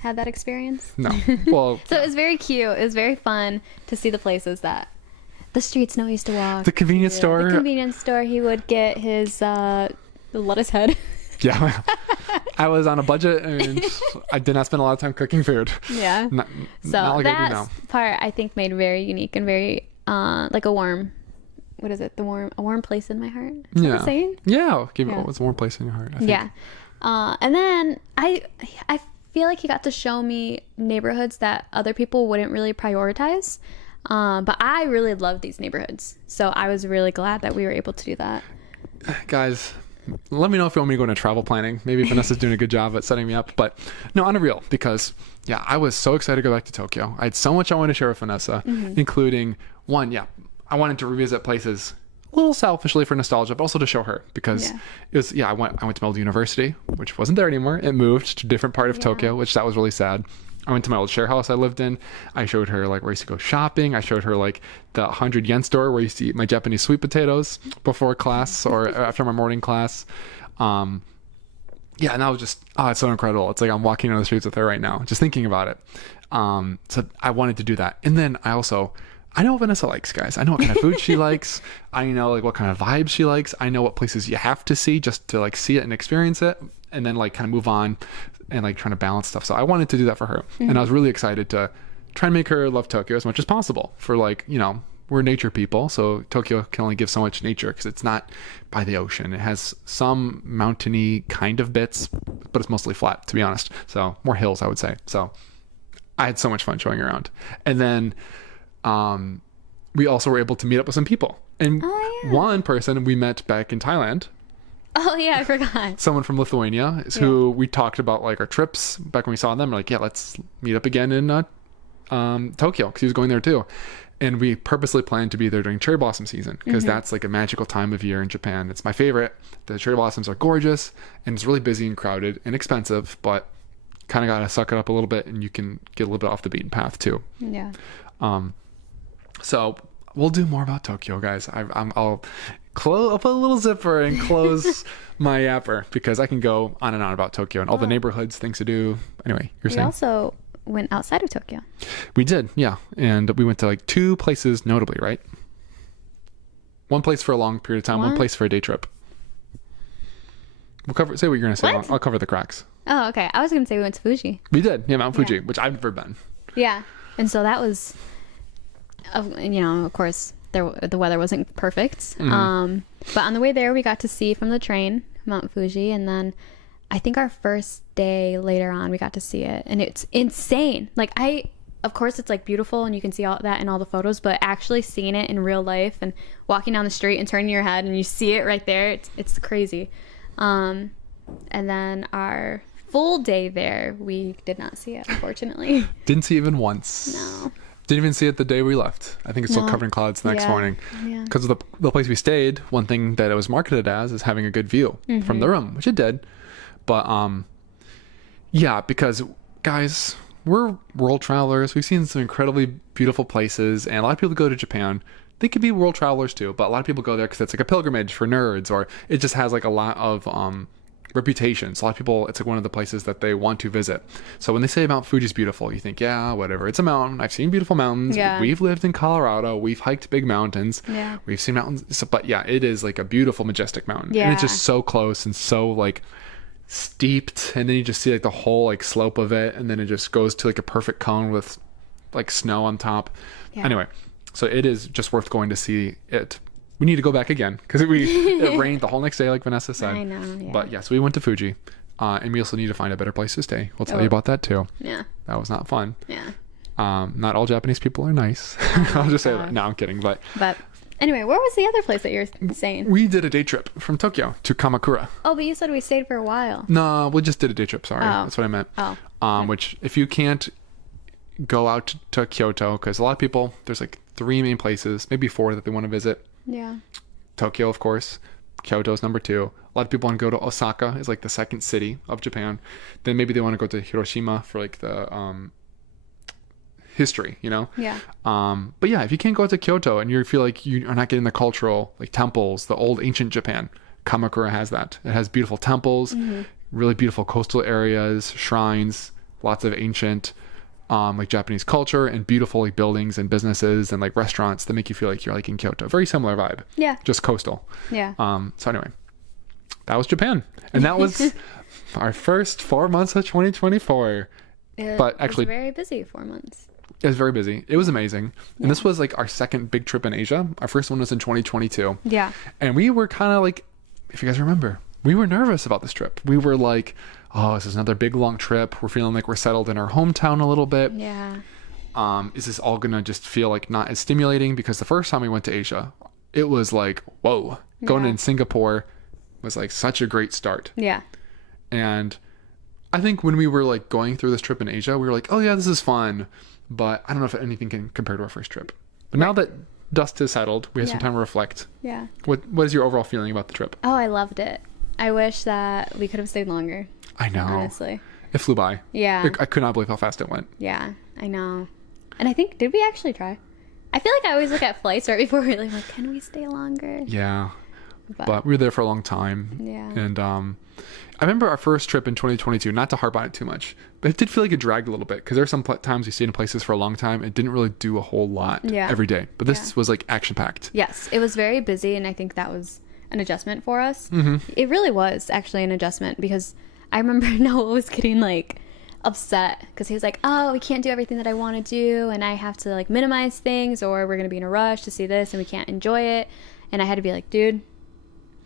had that experience. No. Well, so it was very cute. It was very fun to see the places that the streets Noah used to walk. The convenience store. The convenience store. He would get his lettuce head. Yeah. I was on a budget and I did not spend a lot of time cooking food. Yeah. Not like that part I think made very unique and very like a warm, what is it? A warm place in my heart. Is that what I'm saying? Yeah. It's a warm place in your heart, I think. Yeah. And then I feel like he got to show me neighborhoods that other people wouldn't really prioritize. But I really love these neighborhoods. So I was really glad that we were able to do that. Guys, let me know if you want me to go into travel planning. Maybe Vanessa's doing a good job at setting me up. But no, on a real, because I was so excited to go back to Tokyo. I had so much I wanted to share with Vanessa, including one, I wanted to revisit places a little selfishly for nostalgia, but also to show her because it was, I went to Melbourne University, which wasn't there anymore. It moved to a different part of Tokyo, which that was really sad. I went to my old share house I lived in. I showed her like where I used to go shopping. I showed her like the 100 yen store where I used to eat my Japanese sweet potatoes before class or after my morning class. And that was just, it's so incredible. It's like I'm walking on the streets with her right now, just thinking about it. So I wanted to do that. And then I know what Vanessa likes, guys. I know what kind of food she likes. I know like what kind of vibes she likes. I know what places you have to see just to like see it and experience it, and then like kind of move on and like trying to balance stuff. So I wanted to do that for her, and I was really excited to try and make her love Tokyo as much as possible. For like, we're nature people, so Tokyo can only give so much nature because it's not by the ocean. It has some mountainy kind of bits, but it's mostly flat, to be honest. So more hills, I would say. So I had so much fun showing around, and then we also were able to meet up with some people. And Oh, yeah. one person we met back in Thailand, Oh, yeah, I forgot. someone from Lithuania, is who we talked about like our trips back when we saw them. We're like, yeah, let's meet up again in Tokyo, because he was going there too. And we purposely planned to be there during cherry blossom season, because that's like a magical time of year in Japan. It's my favorite. The cherry blossoms are gorgeous, and it's really busy and crowded and expensive, but kind of got to suck it up a little bit, and you can get a little bit off the beaten path too. Yeah. So we'll do more about Tokyo, guys. I'll put a little zipper and close my yapper, because I can go on and on about Tokyo and all the neighborhoods, things to do. Anyway, you're We saying? also went outside of Tokyo. We did, yeah. And we went to like 2 places notably, right? One place for a long period of time, one place for a day trip. We'll say what you're going to say. What? I'll cover the cracks. Oh, okay. I was going to say we went to Fuji. We did, yeah, Mount Fuji, which I've never been. Yeah. And so that was, of course, the weather wasn't perfect. But on the way there, we got to see from the train Mount Fuji. And then I think our first day later on, we got to see it. And it's insane. Like, of course, it's like beautiful and you can see all that in all the photos, but actually seeing it in real life and walking down the street and turning your head and you see it right there, it's crazy. And then our full day there, we did not see it, unfortunately. Didn't see it even once. No. Didn't even see it the day we left. I think it's still covered in clouds the next morning. Yeah. Because of the place we stayed, one thing that it was marketed as is having a good view from the room, which it did. But yeah, because guys, we're world travelers. We've seen some incredibly beautiful places, and a lot of people go to Japan. They could be world travelers too, but a lot of people go there because it's like a pilgrimage for nerds, or it just has like a lot of reputation. So a lot of people, it's like one of the places that they want to visit. So when they say Mount Fuji's beautiful, you think, yeah, whatever. It's a mountain. I've seen beautiful mountains. Yeah. We've lived in Colorado. We've hiked big mountains. Yeah. We've seen mountains. So, but yeah, it is like a beautiful, majestic mountain. Yeah. And it's just so close and so like steeped, and then you just see like the whole like slope of it, and then it just goes to like a perfect cone with like snow on top. Yeah. Anyway, so it is just worth going to see it. We need to go back again because it rained the whole next day, like Vanessa said. I know, yeah. But yes, we went to Fuji, and we also need to find a better place to stay. We'll tell you about that too. Yeah. That was not fun. Yeah. Not all Japanese people are nice. I'll just say that. No, I'm kidding. But anyway, where was the other place that you're saying? we did a day trip from Tokyo to Kamakura. Oh, but you said we stayed for a while. No, we just did a day trip. Sorry, Oh. that's what I meant. Oh. Which if you can't go out to Kyoto, because a lot of people, there's like 3 main places, maybe 4 that they want to visit. Yeah. Tokyo, of course. Kyoto's number 2. A lot of people want to go to Osaka, is like the second city of Japan. Then maybe they want to go to Hiroshima for like the history, you know? Yeah. But yeah, if you can't go to Kyoto and you feel like you are not getting the cultural like temples, the old ancient Japan, Kamakura has that. It has beautiful temples, really beautiful coastal areas, shrines, lots of ancient like Japanese culture, and beautiful like buildings and businesses and like restaurants that make you feel like you're like in Kyoto. Very similar vibe. Yeah. Just coastal. Yeah. So anyway, that was Japan, and that was our first 4 months of 2024. But actually, it was very busy 4 months. it was very busy. It was amazing. And this was like our second big trip in Asia. Our first one was in 2022. Yeah. And we were kind of like, if you guys remember, we were nervous about this trip. We were like, oh, this is another big long trip. We're feeling like we're settled in our hometown a little bit. Yeah. Is this all gonna just feel like not as stimulating? Because the first time we went to Asia, it was like, whoa, going in Singapore was like such a great start. Yeah. And I think when we were like going through this trip in Asia, we were like, oh yeah, this is fun, but I don't know if anything can compare to our first trip. But now that dust has settled, we have some time to reflect. Yeah. What is your overall feeling about the trip? Oh, I loved it. I wish that we could have stayed longer. I know. Honestly. It flew by. Yeah. I could not believe how fast it went. Yeah, I know. And I think, did we actually try? I feel like I always look at flights right before we're like, can we stay longer? Yeah. But we were there for a long time. Yeah. And I remember our first trip in 2022, not to harp on it too much, but it did feel like it dragged a little bit, because there are some times we stayed in places for a long time. It didn't really do a whole lot every day. But this was like action packed. Yes, it was very busy, and I think that was an adjustment for us. Mm-hmm. It really was actually an adjustment, because I remember Noah was getting like upset because he was like, oh, we can't do everything that I want to do, and I have to like minimize things, or we're going to be in a rush to see this and we can't enjoy it. And I had to be like, dude,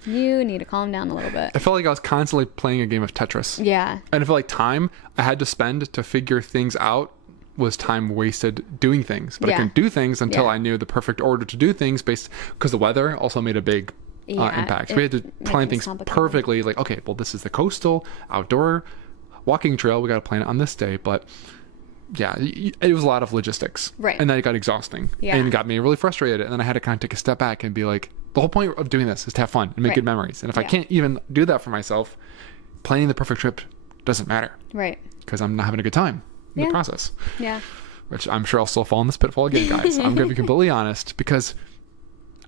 you need to calm down a little bit. I felt like I was constantly playing a game of Tetris. Yeah. And I felt like time I had to spend to figure things out was time wasted doing things. But I Yeah. couldn't do things until Yeah. I knew the perfect order to do things because the weather also made a big impact. We had to plan things perfectly. Like, okay, well, this is the coastal outdoor walking trail. We got to plan it on this day. But yeah, it was a lot of logistics. Right. And then it got exhausting. Yeah. And it got me really frustrated. And then I had to kind of take a step back and be like, the whole point of doing this is to have fun and make Right. good memories. And if I Yeah. can't even do that for myself, planning the perfect trip doesn't matter Right. because I'm not having a good time in Yeah. the process. Yeah. Which I'm sure I'll still fall in this pitfall again, guys. I'm going to be completely honest because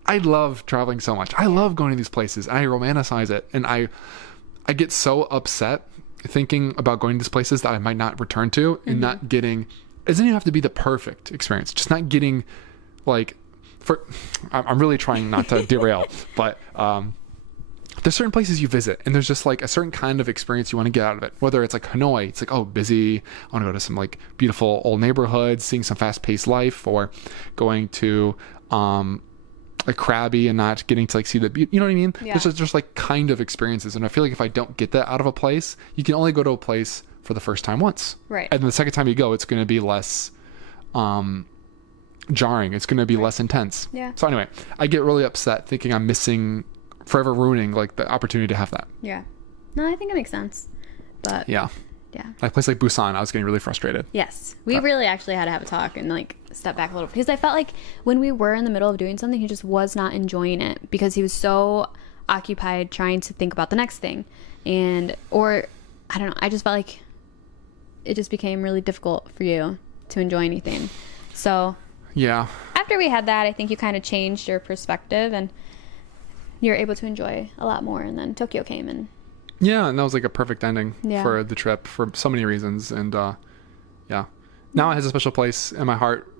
I love traveling so much. I love going to these places. I romanticize it. And I get so upset thinking about going to these places that I might not return to and not getting, it doesn't even have to be the perfect experience. Just not getting like, I'm really trying not to derail, but there's certain places you visit and there's just like a certain kind of experience you want to get out of it. Whether it's like Hanoi, it's like, oh, busy. I want to go to some like beautiful old neighborhoods, seeing some fast paced life, or going to like Krabi and not getting to like see the beauty. You know what I mean? Yeah. There's just like kind of experiences. And I feel like if I don't get that out of a place, you can only go to a place for the first time once. Right. And then the second time you go, it's going to be less jarring. It's going to be less intense. Yeah. So anyway, I get really upset thinking I'm forever ruining like the opportunity to have that. Yeah. No, I think it makes sense. But Yeah. yeah. Like a place like Busan, I was getting really frustrated. Yes. We really actually had to have a talk and like step back a little because I felt like when we were in the middle of doing something, he just was not enjoying it because he was so occupied trying to think about the next thing. Or I don't know, I just felt like it just became really difficult for you to enjoy anything. So Yeah. after we had that, I think you kind of changed your perspective and you're able to enjoy a lot more. And then Tokyo came and Yeah, and that was like a perfect ending Yeah. for the trip for so many reasons. And yeah, now it has a special place in my heart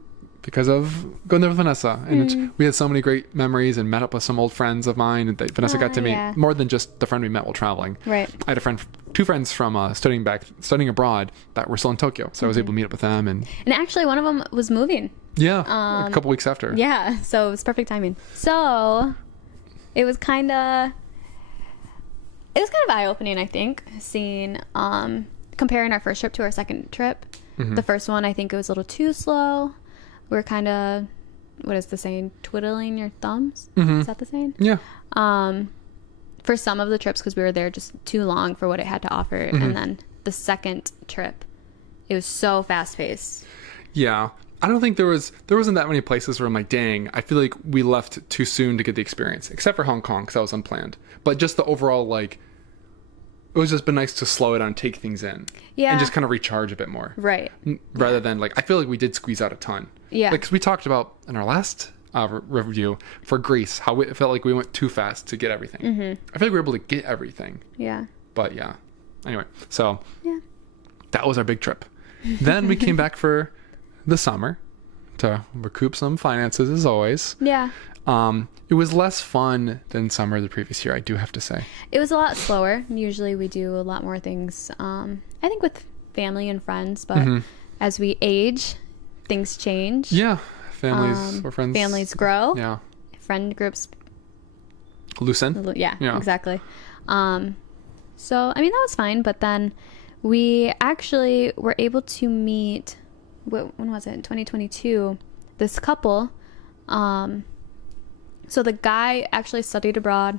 because of going there with Vanessa. And we had so many great memories and met up with some old friends of mine. And Vanessa got to meet yeah. more than just the friend we met while traveling. Right. I had two friends from studying abroad that were still in Tokyo. So I was able to meet up with them. And actually one of them was moving. yeah, a couple weeks after. Yeah. So it was perfect timing. So it was kind of eye-opening, I think, seeing comparing our first trip to our second trip. The first one, I think it was a little too slow. We're kind of, what is the saying, twiddling your thumbs? Is that the saying? Yeah. For some of the trips, because we were there just too long for what it had to offer. And then the second trip, it was so fast-paced. Yeah. I don't think there wasn't that many places where I'm like, dang, I feel like we left too soon to get the experience, except for Hong Kong because that was unplanned. But just the overall, like, it was just been nice to slow it down, take things in, Yeah. and just kind of recharge a bit more, Right. rather than like I feel like we did squeeze out a ton. Yeah. Like 'cause we talked about in our last review for Greece how it felt like we went too fast to get everything. I feel like we were able to get everything, Yeah. but yeah. Anyway, so Yeah. that was our big trip. Then we came back for the summer to recoup some finances as always. Yeah. It was less fun than summer the previous year, I do have to say. It was a lot slower. Usually we do a lot more things, I think with family and friends, but as we age, things change. Yeah, families or friends. Families grow. Yeah. Friend groups. Loosen. Yeah, Yeah. exactly. So, I mean, that was fine, but then we actually were able to meet, when was it? In 2022, this couple. So the guy actually studied abroad.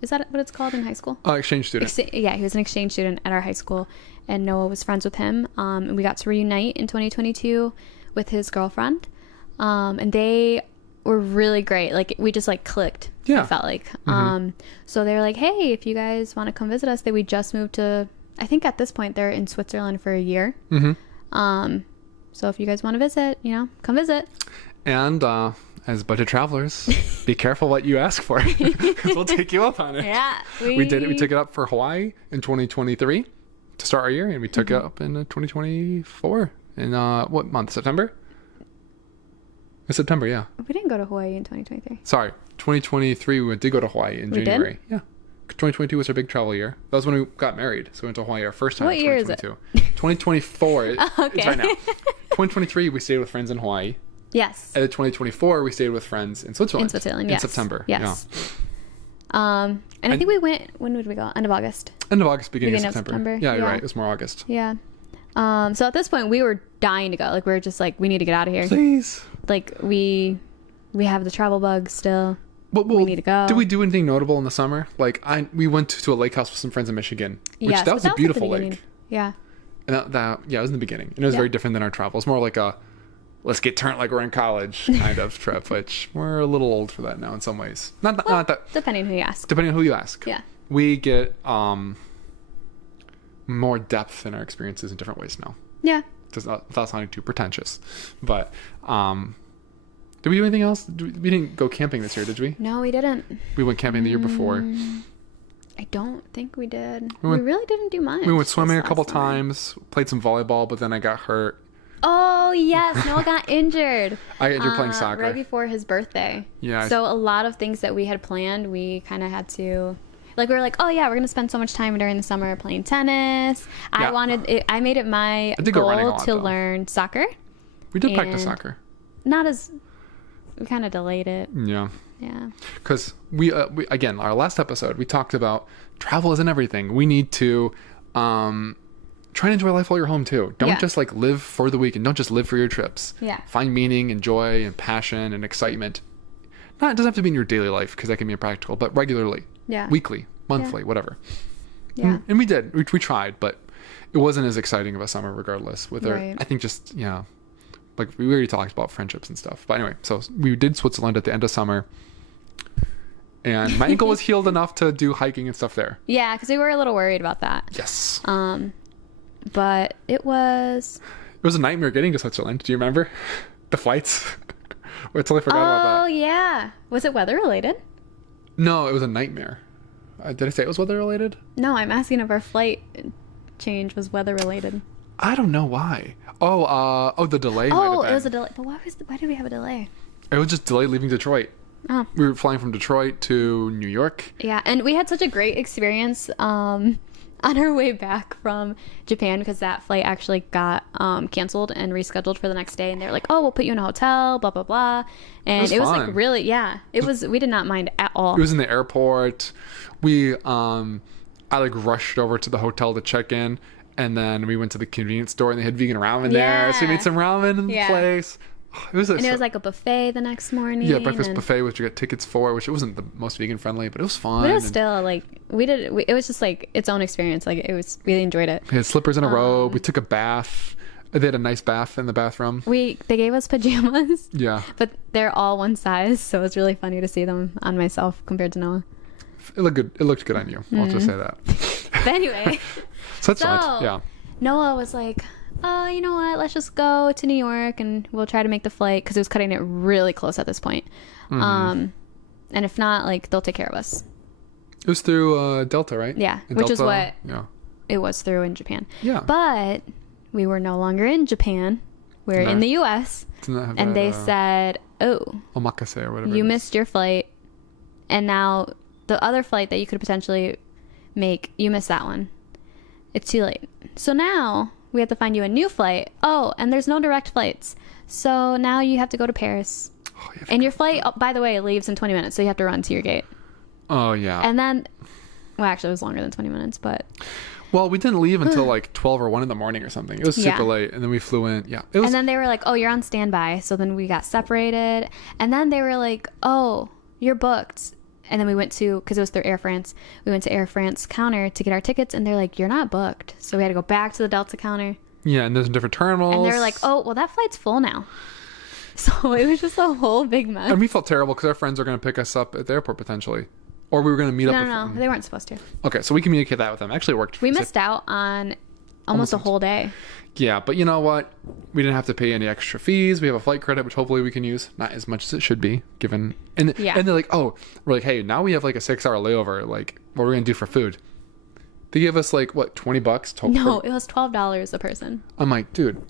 Is that what it's called in high school? Exchange student. Yeah, he was an exchange student at our high school, and Noah was friends with him. And we got to reunite in 2022 with his girlfriend. And they were really great. Like, we just like clicked. Yeah. I felt like. So they were like, hey, if you guys want to come visit us, we just moved to, I think at this point they're in Switzerland for a year. So if you guys want to visit, come visit. And as budget travelers, be careful what you ask for because we'll take you up on it. Yeah. We did it. We took it up for Hawaii in 2023 to start our year, and we took it up in 2024 in what month? September? It's September, yeah. We didn't go to Hawaii in 2023. Sorry, 2023 we did go to Hawaii in January. Did? Yeah. 2022 was our big travel year. That was when we got married, so we went to Hawaii our first time. What in year is it? 2024. It's Okay. right now. 2023 we stayed with friends in Hawaii. Yes. And in 2024 we stayed with friends in Switzerland. In Switzerland, yes. In September. Yes. Yeah. And I think we went, when would we go? End of August. End of August, beginning of Beginning of September. September, Yeah, you're yeah. right. It was more August. Yeah. So at this point, we were dying to go. Like, we were just like, we need to get out of here. Please. Like, we have the travel bug still. Well, we need to go. Did we do anything notable in the summer? Like, we went to a lake house with some friends in Michigan, which that was a beautiful lake. Yeah. And it was in the beginning. And it was very different than our travel. It's more like a, let's get turned like we're in college kind of trip, which we're a little old for that now in some ways. Not that. Depending who you ask. Depending on who you ask. Yeah. We get more depth in our experiences in different ways now. Yeah. Just without sounding too pretentious. But did we do anything else? We didn't go camping this year, did we? No, we didn't. We went camping the year before. I don't think we did. We really didn't do much. We went swimming a couple times, played some volleyball, but then I got hurt. Oh, yes. Noah got injured. I got injured playing soccer. Right before his birthday. Yeah. So a lot of things that we had planned, we kind of had to... Like, we were like, oh, yeah, we're going to spend so much time during the summer playing tennis. Yeah. I made it my goal to learn soccer. We did practice soccer. Not as... We kind of delayed it. Yeah. Yeah. Because we again, our last episode, we talked about travel isn't everything. We need to try and enjoy life while you're home too. Don't just like live for the week, and don't just live for your trips. Yeah. Find meaning and joy and passion and excitement. It doesn't have to be in your daily life because that can be impractical, but regularly. Yeah. Weekly, monthly, whatever. Yeah. And we did. We tried, but it wasn't as exciting of a summer regardless. With our, I think just, like we already talked about friendships and stuff. But anyway, so we did Switzerland at the end of summer. And my ankle was healed enough to do hiking and stuff there. Yeah, because we were a little worried about that. Yes. But it was a nightmare getting to Switzerland. Do you remember? The flights? I totally forgot about that. Oh, yeah. Was it weather related? No, it was a nightmare. Did I say it was weather related? No, I'm asking if our flight change was weather related. I don't know why. The delay. Oh, it was a delay. But why did we have a delay? It was just delayed leaving Detroit. Oh. We were flying from Detroit to New York. Yeah, and we had such a great experience on our way back from Japan because that flight actually got canceled and rescheduled for the next day. And they're like, "Oh, we'll put you in a hotel, blah blah blah." And it was like really, it was. We did not mind at all. It was in the airport. I like rushed over to the hotel to check in. And then we went to the convenience store and they had vegan ramen there. So we made some ramen in the place. It was like a buffet the next morning. Yeah, breakfast buffet, which you got tickets for, which it wasn't the most vegan friendly, but it was fun. But it was still like, it was just like its own experience. Like really enjoyed it. We had slippers and a robe. We took a bath. They had a nice bath in the bathroom. They gave us pajamas. Yeah. But they're all one size. So it's really funny to see them on myself compared to Noah. It looked good. It looked good on you. I'll just say that. But anyway. So Noah was like, "Oh, you know what? Let's just go to New York and we'll try to make the flight," because it was cutting it really close at this point. And if not, like they'll take care of us. It was through Delta, right? Yeah, which is what it was through in Japan. Yeah, but we were no longer in Japan. We're in the U.S. And they said, "Oh, omakase or whatever. You missed your flight, and now the other flight that you could potentially make, you missed that one. It's too late. So now we have to find you a new flight. Oh, and there's no direct flights. So now you have to go to Paris. And your flight, by the way, leaves in 20 minutes. So you have to run to your gate." Oh, yeah. And then, well, actually, it was longer than 20 minutes, but. Well, we didn't leave until like 12 or 1 in the morning or something. It was super late. And then we flew in. Yeah. And then they were like, "Oh, you're on standby." So then we got separated. And then they were like, "Oh, you're booked." And then we went to, because it was through Air France, we went to Air France counter to get our tickets, and they're like, "You're not booked." So we had to go back to the Delta counter. Yeah, and there's different terminals. And they're like, "Oh, well, that flight's full now." So it was just a whole big mess. And we felt terrible because our friends are going to pick us up at the airport potentially. Or we were going to meet up with them. No, they weren't supposed to. Okay, so we communicated that with them. Actually, it worked. We missed out on almost a whole day. Yeah, but you know what? We didn't have to pay any extra fees. We have a flight credit, which hopefully we can use. Not as much as it should be, given. And they're like, "Oh, we're like, hey, now we have like a 6-hour layover. Like, what are we gonna do for food?" They gave us like what, $20? No, it was $12 a person. I'm like, dude,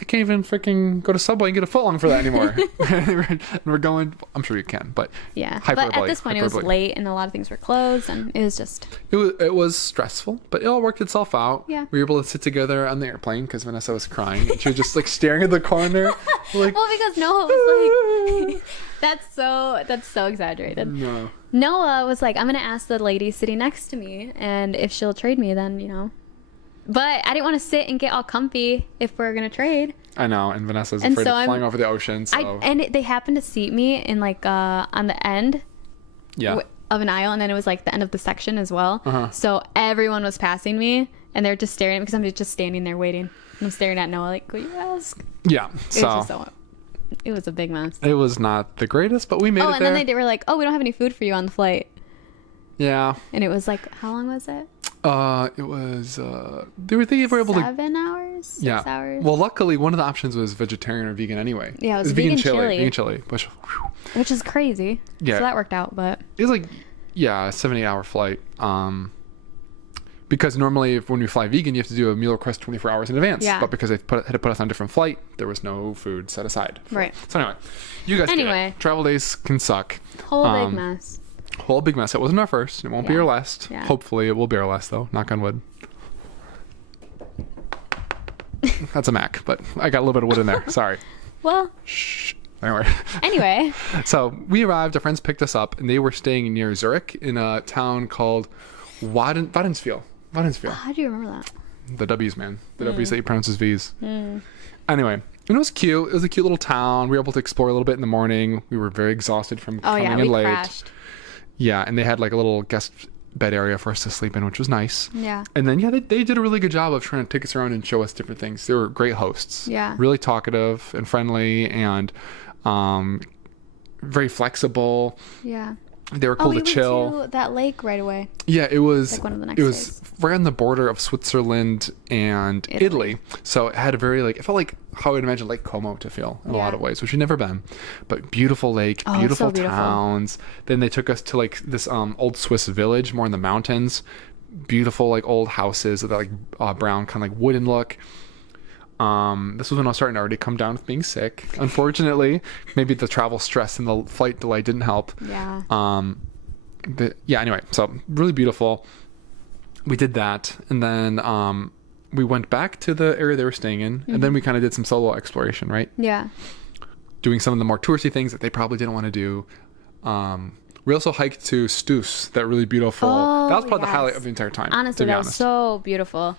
I can't even freaking go to Subway and get a footlong for that anymore. And we're going. I'm sure you can, but yeah. But at this point, it was late and a lot of things were closed, and it was just. It was stressful, but it all worked itself out. Yeah. We were able to sit together on the airplane because Vanessa was crying and she was just like staring at the corner. Like, well, because Noah was like, that's so exaggerated. No. Noah was like, "I'm gonna ask the lady sitting next to me, and if she'll trade me, then But I didn't want to sit and get all comfy if we're going to trade. I know, and Vanessa's afraid of flying over the ocean. So. They happened to seat me in like on the end of an aisle, and then it was like the end of the section as well. So everyone was passing me, and they're just staring at me because I'm just standing there waiting. And I'm staring at Noah like, will you ask? Yeah, it was a big mess. It was not the greatest, but we made it there. Oh, and then they were like, oh, we don't have any food for you on the flight. Yeah. And it was like, how long was it? It was they were able to 7 hours, 6 hours. Well, luckily one of the options was vegetarian or vegan anyway. Yeah, it was vegan chili, which is crazy. Yeah, so that worked out. But it was like 7-8 hour flight. Because normally when we fly vegan, you have to do a meal request 24 hours in advance. Yeah. But because they had to put us on a different flight, there was no food set aside. Right. So anyway, you guys. Anyway, travel days can suck. Whole big mess. Whole big mess. It wasn't our first. It won't be our last. Yeah. Hopefully it will be our last though. Knock on wood. That's a Mac, but I got a little bit of wood in there. Sorry. Well. Shh. Anyway. So we arrived. Our friends picked us up, and they were staying near Zurich in a town called Wadensfeld. How do you remember that? The W's, man. The W's that you pronounce as V's. Anyway, and it was cute. It was a cute little town. We were able to explore a little bit in the morning. We were very exhausted from coming in late. Crashed. Yeah, and they had like a little guest bed area for us to sleep in, which was nice. Yeah. And then, they did a really good job of trying to take us around and show us different things. They were great hosts. Yeah. Really talkative and friendly and very flexible. Yeah. They were cool to chill. Went to that lake right away. Yeah, it was. Like one of the next it was days. Right on the border of Switzerland and Italy. So it had a very it felt like how I would imagine Lake Como to feel in a lot of ways, which we'd never been. But beautiful lake, beautiful towns. Then they took us to like this old Swiss village, more in the mountains. Beautiful old houses with that brown kind of wooden look. This was when I was starting to already come down with being sick. Unfortunately, maybe the travel stress and the flight delay didn't help. Yeah. Anyway, so really beautiful. We did that, and then we went back to the area they were staying in, and then we kind of did some solo exploration, right? Yeah. Doing some of the more touristy things that they probably didn't want to do. We also hiked to Stoos, that really beautiful. That was probably the highlight of the entire time. Honestly, that was so beautiful.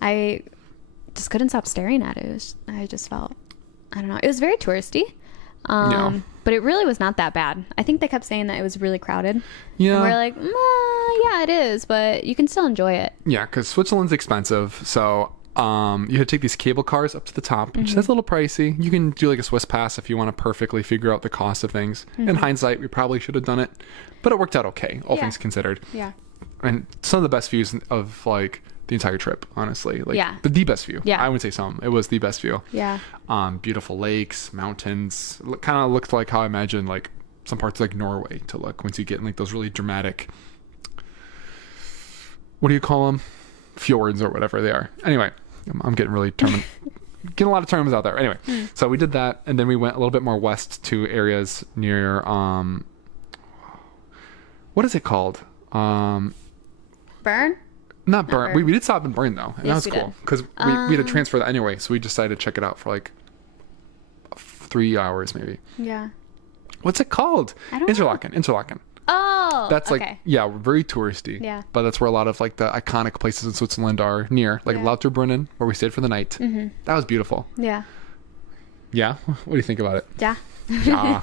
I just couldn't stop staring at it. I just felt, I don't know. It was very touristy, but it really was not that bad. I think they kept saying that it was really crowded. Yeah. And we're like, yeah, it is, but you can still enjoy it. Yeah, because Switzerland's expensive, so you had to take these cable cars up to the top, which that's a little pricey. You can do a Swiss pass if you want to perfectly figure out the cost of things. In hindsight, we probably should have done it, but it worked out okay, all things considered. Yeah. And some of the best views of the entire trip, honestly. The best view. Yeah. I would say some. It was the best view. Yeah. Beautiful lakes, mountains. Kind of looked like how I imagine some parts of Norway to look once you get in those really dramatic, what do you call them? Fjords or whatever they are. Anyway, I'm getting really getting a lot of terms out there. Anyway, so we did that, and then we went a little bit more west to areas near what is it called? Bern? Not Bern. We did stop in Bern though, and that was cool because we had to transfer that anyway. So we decided to check it out for 3 hours maybe. Yeah. What's it called? I don't know. Interlaken. Oh. That's okay. Very touristy. Yeah. But that's where a lot of the iconic places in Switzerland are near, Lauterbrunnen, where we stayed for the night. Mm-hmm. That was beautiful. Yeah. Yeah. What do you think about it? Yeah. Yeah.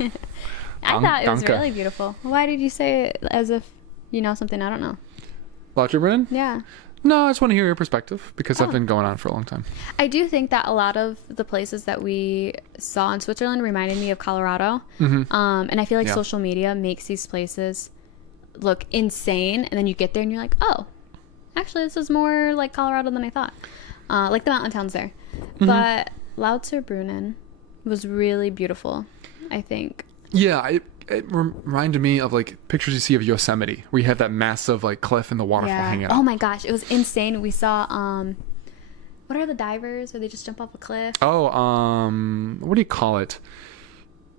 I thought it was really beautiful. Why did you say it as if you know something I don't know? Lauterbrunnen? Yeah. No, I just want to hear your perspective because I've been going on for a long time. I do think that a lot of the places that we saw in Switzerland reminded me of Colorado. Mm-hmm. And I feel social media makes these places look insane. And then you get there and you're like, oh, actually, this is more like Colorado than I thought. The mountain towns there. Mm-hmm. But Lauterbrunnen was really beautiful, I think. Yeah, it reminded me of pictures you see of Yosemite, where you have that massive cliff and the waterfall hanging out. Oh my gosh, it was insane. We saw what are the divers where they just jump off a cliff? Oh, what do you call it?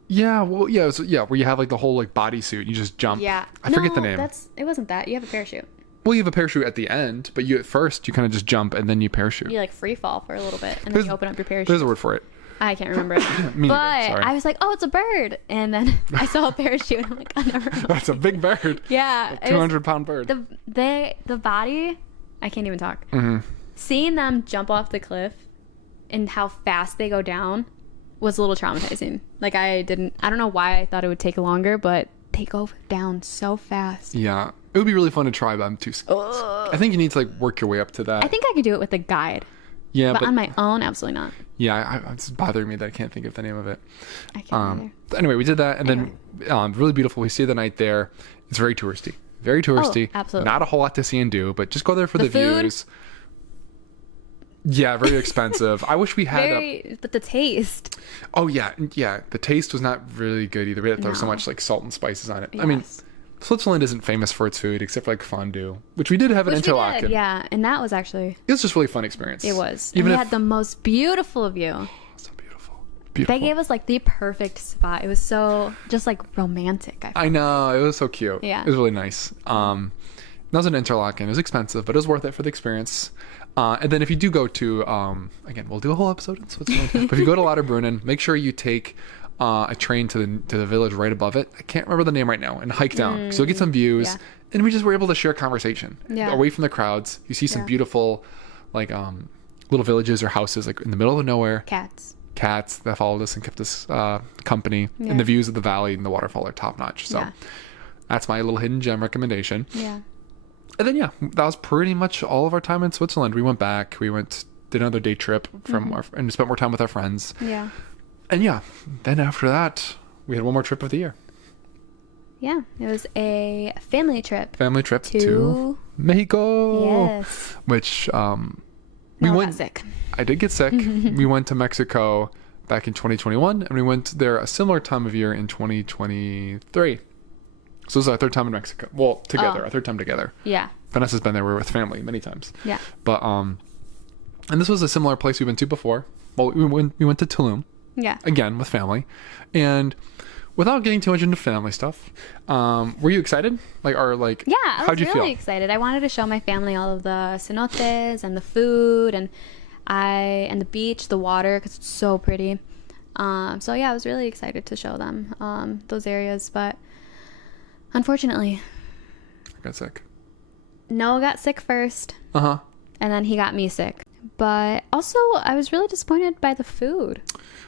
Yeah, well, yeah, where you have the whole bodysuit, you just jump. Yeah, I forget the name. It wasn't that. You have a parachute. Well, you have a parachute at the end, but at first you kind of just jump and then you parachute. You free fall for a little bit, and then you open up your parachute. There's a word for it. I can't remember it. But I was like, oh, it's a bird. And then I saw a parachute and I'm like, oh, never mind. That's a big bird. Yeah. A 200-pound bird. The body, I can't even talk. Mm-hmm. seeing them jump off the cliff and how fast they go down was a little traumatizing. Like, I don't know why I thought it would take longer, but they go down so fast. Yeah. It would be really fun to try them too. I think you need to like work your way up to that. I think I could do it with a guide. Yeah, but on my own, absolutely not. Yeah, it's bothering me that I can't think of the name of it. I can't either. Anyway, we did that, and then really beautiful. We stayed the night there. It's very touristy. Very touristy. Oh, absolutely. Not a whole lot to see and do, but just go there for the food? views. Yeah, very expensive. I wish we had but the taste. Oh yeah. The taste was not really good either. We had to throw so much like salt and spices on it. Yes. I mean, Switzerland isn't famous for its food except for like fondue, which we did have in Interlaken. Yeah, and that was actually. It was just a really fun experience. It was. Even we had the most beautiful view. So beautiful. Beautiful. They gave us like the perfect spot. It was so just like romantic. I know. It was so cute. Yeah. It was really nice. That was an Interlaken. It was expensive, but it was worth it for the experience. And then if you do go to, again, we'll do a whole episode in Switzerland. But if you go to Lauterbrunnen, make sure you take a train to the village right above it. I can't remember the name right now, and hike down because you'll get some views. Yeah. And we just were able to share conversation away from the crowds. You see some beautiful, like little villages or houses like in the middle of nowhere. Cats that followed us and kept us company. And the views of the valley and the waterfall are top notch. So that's my little hidden gem recommendation. Yeah. And then that was pretty much all of our time in Switzerland. We went back. Did another day trip and spent more time with our friends. Yeah. And then after that, we had one more trip of the year. Yeah, it was a family trip. Family trip to Mexico. Yes. Which we got sick. I did get sick. We went to Mexico back in 2021, and we went there a similar time of year in 2023. So this is our third time in Mexico. Well, together, our third time together. Yeah. Vanessa's been there. We're with family many times. Yeah. But and this was a similar place we've been to before. Well, we went to Tulum. Yeah. Again with family, and without getting too much into family stuff, were you excited? Yeah, I was really excited. I wanted to show my family all of the cenotes and the food and the beach, the water, because it's so pretty. So yeah, I was really excited to show them those areas, but unfortunately, I got sick. Noah got sick first. And then he got me sick. But also, I was really disappointed by the food.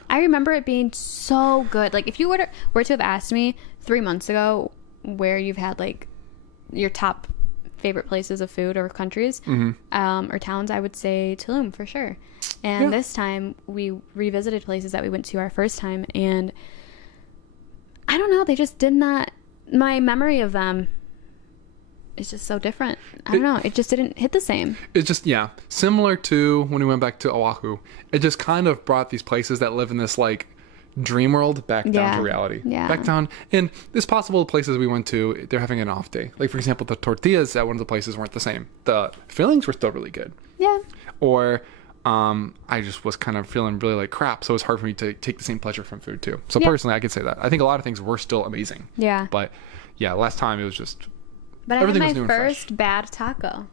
I remember it being so good. Like, if you were to have asked me 3 months ago where you've had, like, your top favorite places of food or countries or towns, I would say Tulum for sure. And this time, we revisited places that we went to our first time. And I don't know, they just did not... My memory of them is just so different. I don't know. It just didn't hit the same. It's just, similar to when we went back to Oahu. It just kind of brought these places that live in this, like, dream world back down to reality. Yeah. Back down. And it's possible the places we went to, they're having an off day. Like, for example, the tortillas at one of the places weren't the same. The fillings were still really good. Yeah. Or I just was kind of feeling really like crap. So it was hard for me to take the same pleasure from food, too. So personally, I could say that. I think a lot of things were still amazing. Yeah. But, last time it was just... But I had my first bad taco.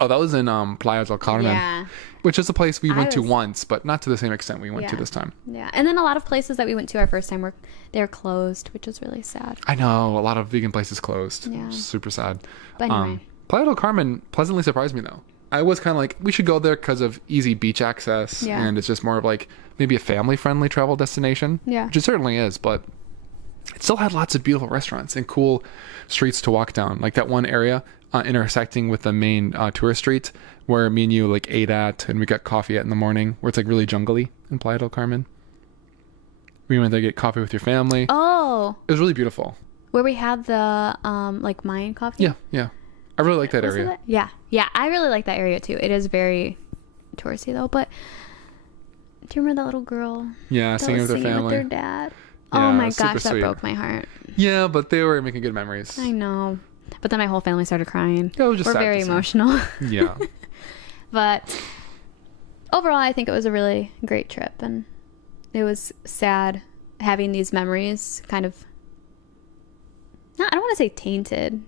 Oh, that was in Playa del Carmen, which is a place we went to once, but not to the same extent we went to this time. Yeah, and then a lot of places that we went to our first time they were closed, which was really sad. I know, a lot of vegan places closed. Yeah. Super sad. But anyway. Playa del Carmen pleasantly surprised me, though. I was kind of like, we should go there because of easy beach access, and it's just more of like maybe a family-friendly travel destination, which it certainly is, but it still had lots of beautiful restaurants and cool streets to walk down. Like that one area intersecting with the main tourist street where me and you like ate at and we got coffee at in the morning, where it's like really jungly in Playa del Carmen. We went there to get coffee with your family. Oh. It was really beautiful. Where we had the like Mayan coffee? Yeah. I really like that area. Yeah, I really like that area too. It is very touristy though, but do you remember that little girl? Yeah, singing with her family. With their dad. Yeah, oh my gosh, that sweet. broke my heart. Yeah, but they were making good memories. I know. But then my whole family started crying. It was just We're very emotional. Yeah. But overall, I think it was a really great trip. And it was sad having these memories kind of... I don't want to say tainted,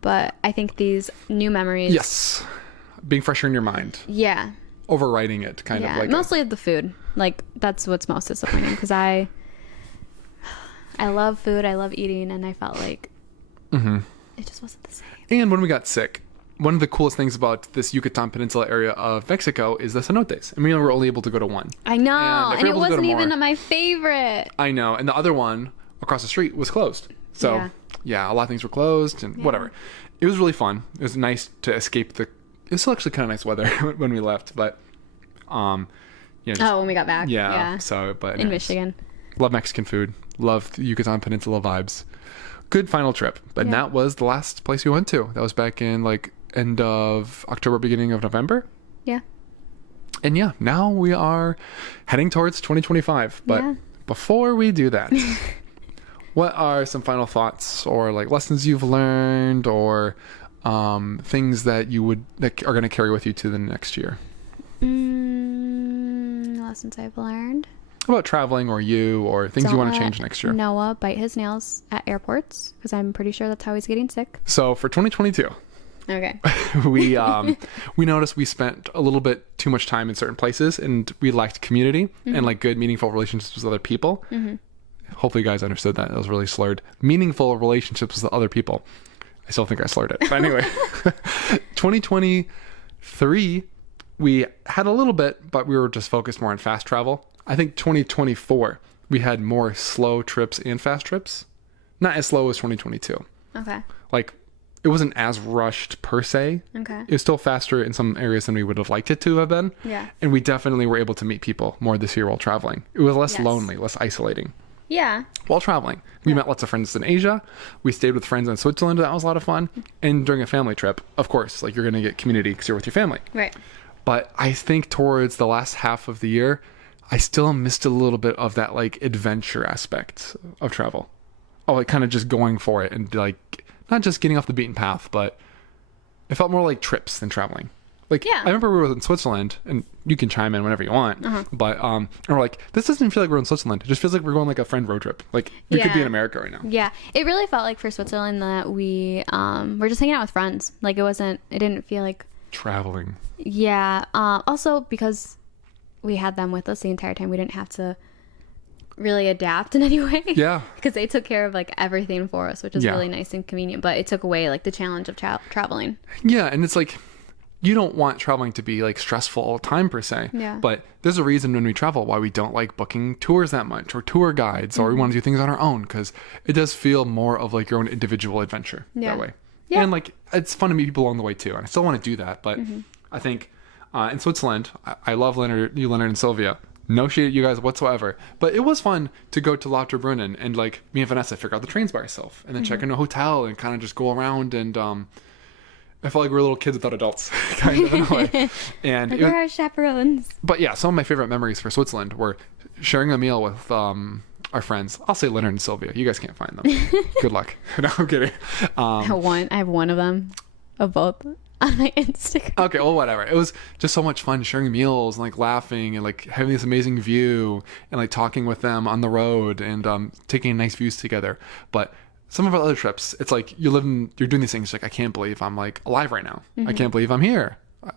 but I think these new memories... Yes. Being fresher in your mind. Yeah. Overriding it, kind of like... Mostly the food. Like, that's what's most disappointing, because I love food, I love eating, and I felt like it just wasn't the same. And when we got sick, one of the coolest things about this Yucatan Peninsula area of Mexico is the cenotes. And we were only able to go to one. I know, and it wasn't even more, my favorite. I know, and the other one across the street was closed. So yeah, a lot of things were closed and whatever. It was really fun. It was nice to escape the. It was still actually kind of nice weather when we left, but when we got back. Yeah. So, but in Michigan. Love Mexican food. Love the Yucatan Peninsula vibes. Good final trip. But that was the last place we went to. That was back in like end of October, beginning of November. Yeah. And now we are heading towards 2025. But before we do that, what are some final thoughts or like lessons you've learned or things that are going to carry with you to the next year? Lessons I've learned about traveling or things you want to change next year. Noah bite his nails at airports because I'm pretty sure that's how he's getting sick. So for 2022, okay, we noticed we spent a little bit too much time in certain places and we lacked community and like good meaningful relationships with other people. Hopefully you guys understood that. It was really slurred. Meaningful relationships with other people. I still think I slurred it. But anyway, 2023, we had a little bit, but we were just focused more on fast travel. I think 2024, we had more slow trips and fast trips. Not as slow as 2022. Okay. Like, it wasn't as rushed per se. Okay. It was still faster in some areas than we would have liked it to have been. Yeah. And we definitely were able to meet people more this year while traveling. It was less lonely, less isolating. Yeah. While traveling. We met lots of friends in Asia. We stayed with friends in Switzerland. That was a lot of fun. And during a family trip, of course, like you're going to get community because you're with your family. Right. But I think towards the last half of the year, I still missed a little bit of that like adventure aspect of travel. Oh, like kind of just going for it and like not just getting off the beaten path, but it felt more like trips than traveling. Like I remember we were in Switzerland, and you can chime in whenever you want. But and we're like, this doesn't feel like we're in Switzerland. It just feels like we're going like a friend road trip. Like we could be in America right now. Yeah, it really felt like for Switzerland that we were just hanging out with friends. Like it didn't feel like traveling. Yeah. Also because we had them with us the entire time, we didn't have to really adapt in any way. Yeah. Because they took care of like everything for us, which is really nice and convenient. But it took away like the challenge of traveling. Yeah, and it's like you don't want traveling to be like stressful all the time per se. Yeah. But there's a reason when we travel why we don't like booking tours that much or tour guides or we want to do things on our own because it does feel more of like your own individual adventure that way. Yeah. And like it's fun to meet people along the way too. And I still want to do that. But I think in Switzerland, I love Leonard and Sylvia. No shade at you guys whatsoever. But it was fun to go to Lauterbrunnen and like me and Vanessa figure out the trains by ourselves and then check in a hotel and kind of just go around and I felt like we were little kids without adults, kind of in a way. And like we're our chaperones. But yeah, some of my favorite memories for Switzerland were sharing a meal with our friends. I'll say Leonard and Sylvia. You guys can't find them. Good luck. No, I'm kidding. I have one of them, of both, on my Instagram. Okay, well, whatever. It was just so much fun sharing meals and like laughing and like having this amazing view and like talking with them on the road and taking nice views together. But some of our other trips, it's like you're doing these things like, I can't believe I'm like alive right now. I can't believe I'm here,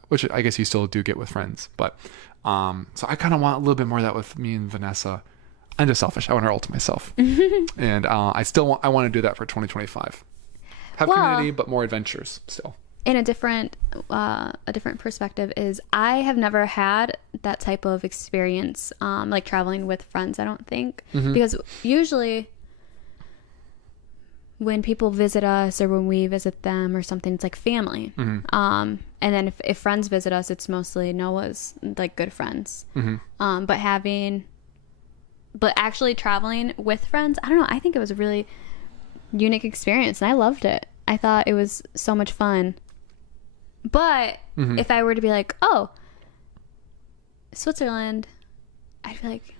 which I guess you still do get with friends. But so I kind of want a little bit more of that with me and Vanessa. I'm just selfish. I want her all to myself. And I want to do that for 2025. Have community, but more adventures still. In a different perspective is I have never had that type of experience, like traveling with friends, I don't think. Because usually when people visit us or when we visit them or something, it's like family. And then if friends visit us, it's mostly Noah's like good friends. But actually traveling with friends, I don't know, I think it was a really unique experience and I loved it. I thought it was so much fun. But if I were to be like, oh, Switzerland, I'd feel like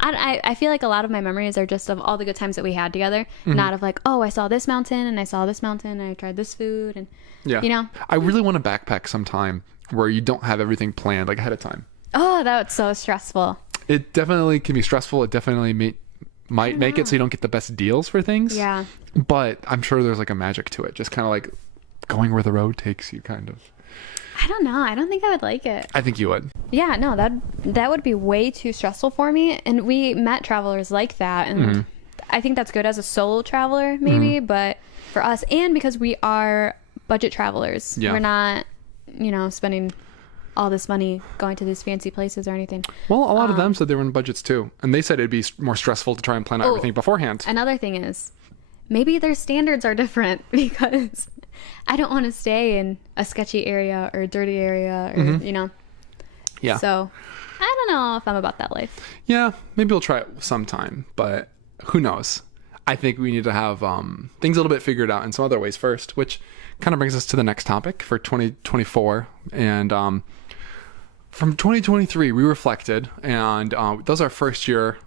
I feel like a lot of my memories are just of all the good times that we had together, not of like, oh, I saw this mountain and I saw this mountain and I tried this food and you know. I really want to backpack sometime where you don't have everything planned like ahead of time. Oh, that's so stressful. It definitely can be stressful. It definitely might make it so you don't get the best deals for things. Yeah. But I'm sure there's like a magic to it. Just kind of like going where the road takes you, kind of. I don't know. I don't think I would like it. I think you would. Yeah, no, that would be way too stressful for me. And we met travelers like that. And I think that's good as a solo traveler, maybe. But for us, and because we are budget travelers. Yeah. We're not, spending all this money going to these fancy places or anything. Well, a lot of them said they were in budgets too. And they said it'd be more stressful to try and plan out everything beforehand. Another thing is, maybe their standards are different because I don't want to stay in a sketchy area or a dirty area or, Yeah. So I don't know if I'm about that life. Yeah, maybe we'll try it sometime, but who knows? I think we need to have things a little bit figured out in some other ways first, which kind of brings us to the next topic for 2024. And from 2023, we reflected, and that was our first year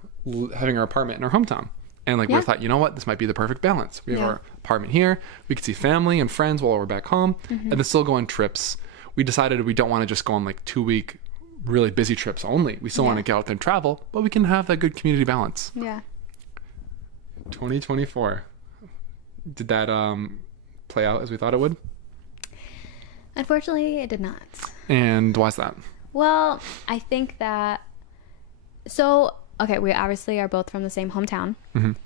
having our apartment in our hometown. And we thought, you know what? This might be the perfect balance. We have our apartment here. We could see family and friends while we're back home, and then still go on trips. We decided we don't want to just go on 2-week really busy trips only. We still want to get out there and travel, but we can have that good community balance. Yeah. 2024. Did that play out as we thought it would? Unfortunately, it did not. And why's that? Well, I think that... we obviously are both from the same hometown.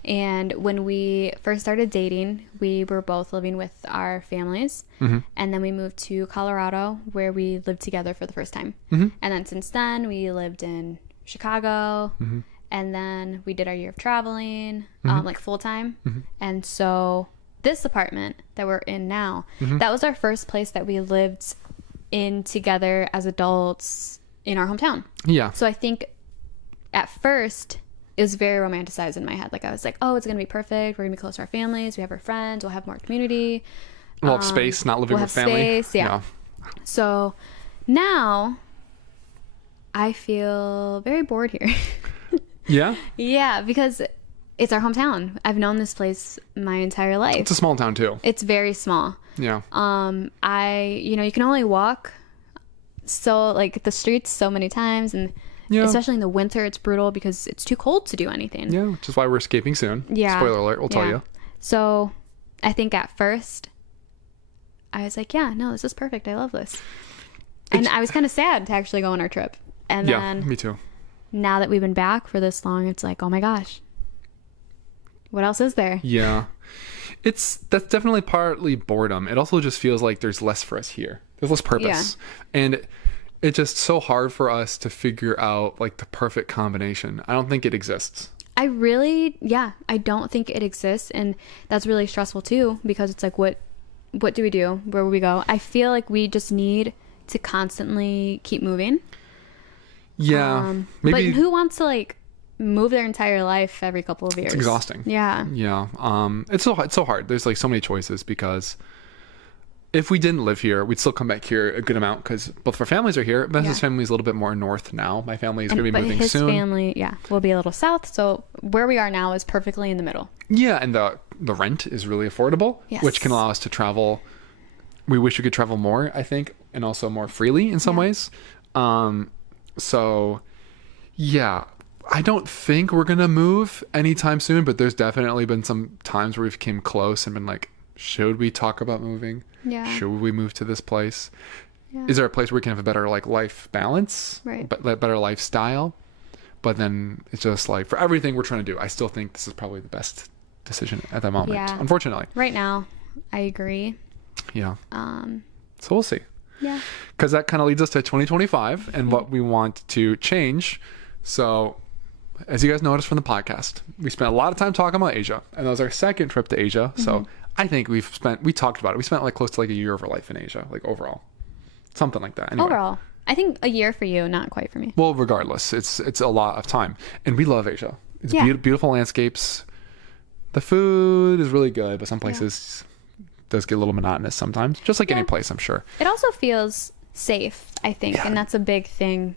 And when we first started dating, we were both living with our families. And then we moved to Colorado, where we lived together for the first time. And then since then, we lived in Chicago. And then we did our year of traveling, full time. And so this apartment that we're in now, that was our first place that we lived in together as adults in our hometown. Yeah. So I think at first it was very romanticized in my head. I was like, oh, it's going to be perfect. We're going to be close to our families. We have our friends. We'll have more community. We'll have space, not living with family. Space, yeah. So now I feel very bored here. Yeah? Yeah, because it's our hometown. I've known this place my entire life. It's a small town too. It's very small. Yeah. You can only walk the streets so many times, and especially in the winter, it's brutal because it's too cold to do anything. Yeah, which is why we're escaping soon. Yeah. Spoiler alert, we'll tell you. So I think at first I was like, yeah, no, this is perfect. I love this. And I was kind of sad to actually go on our trip. And then me too. Now that we've been back for this long, it's like, oh my gosh, what else is there? Yeah. That's definitely partly boredom. It also just feels like there's less for us here. There's less purpose. Yeah. And it's just so hard for us to figure out the perfect combination. I don't think it exists. I don't think it exists. And that's really stressful too, because it's what do we do? Where will we go? I feel like we just need to constantly keep moving. Yeah. Maybe. But who wants to move their entire life every couple of years? It's exhausting. Yeah. Yeah. It's so hard. There's so many choices, because if we didn't live here, we'd still come back here a good amount, because both of our families are here. Ben's family is a little bit more north now. My family is going to be moving soon. His family, will be a little south. So where we are now is perfectly in the middle. Yeah. And the rent is really affordable, which can allow us to travel. We wish we could travel more, I think, and also more freely in some ways. So, yeah, I don't think we're going to move anytime soon, but there's definitely been some times where we've came close and been like, should we talk about moving? Yeah. Should we move to this place? Yeah. Is there a place where we can have a better life balance? Right. But better lifestyle? But then it's just for everything we're trying to do, I still think this is probably the best decision at the moment, unfortunately. Right now, I agree. Yeah. So we'll see. Yeah. Because that kind of leads us to 2025 and what we want to change. So, as you guys noticed from the podcast, we spent a lot of time talking about Asia, and that was our second trip to Asia. So I think we talked about it. We spent close to a year of our life in Asia, overall, something like that. Anyway. Overall, I think a year for you, not quite for me. Well, regardless, it's a lot of time, and we love Asia. It's beautiful landscapes. The food is really good, but some places does get a little monotonous sometimes, just like any place, I'm sure. It also feels safe, I think, and that's a big thing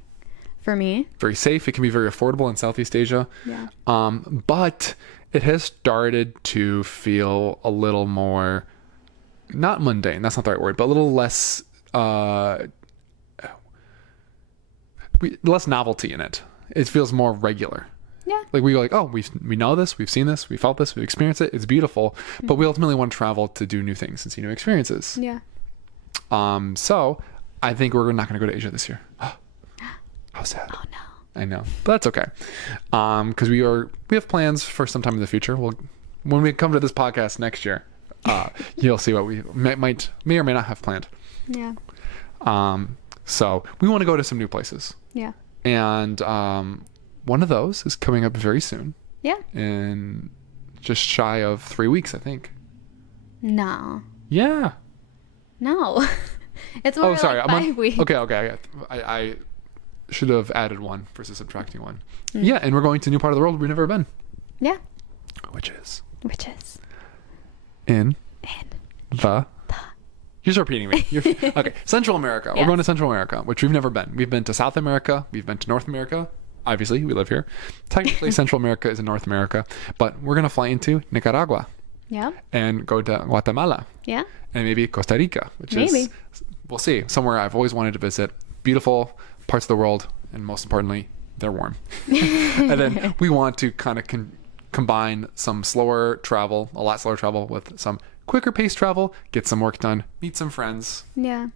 for me. Very safe. It can be very affordable in Southeast Asia. Yeah. But it has started to feel a little more, not mundane, that's not the right word, but a little less less novelty in it. It feels more regular. Yeah. We go oh, we know this, we've seen this, we felt this, we've experienced it, it's beautiful, but we ultimately want to travel to do new things and see new experiences. Yeah. So I think we're not going to go to Asia this year. How sad. Oh no. I know, but that's okay. Because we have plans for some time in the future. When we come to this podcast next year, you'll see what we may or may not have planned. Yeah. So we want to go to some new places. Yeah. And one of those is coming up very soon. Yeah. In just shy of 3 weeks, I think. No. Yeah. No. It's more like 5 weeks. Okay. I should have added one versus subtracting one. Yeah, and we're going to a new part of the world we've never been. Yeah. Which is in the You're just repeating me. Okay, Central America. Yeah. We're going to Central America, which we've never been. We've been to South America. We've been to North America. Obviously, we live here. Technically, Central America is in North America, but we're going to fly into Nicaragua. Yeah. And go to Guatemala. Yeah. And maybe Costa Rica, which is, we'll see, somewhere I've always wanted to visit. Beautiful parts of the world, and most importantly, they're warm. And then we want to kind of combine some a lot slower travel with some quicker pace travel, get some work done, meet some friends,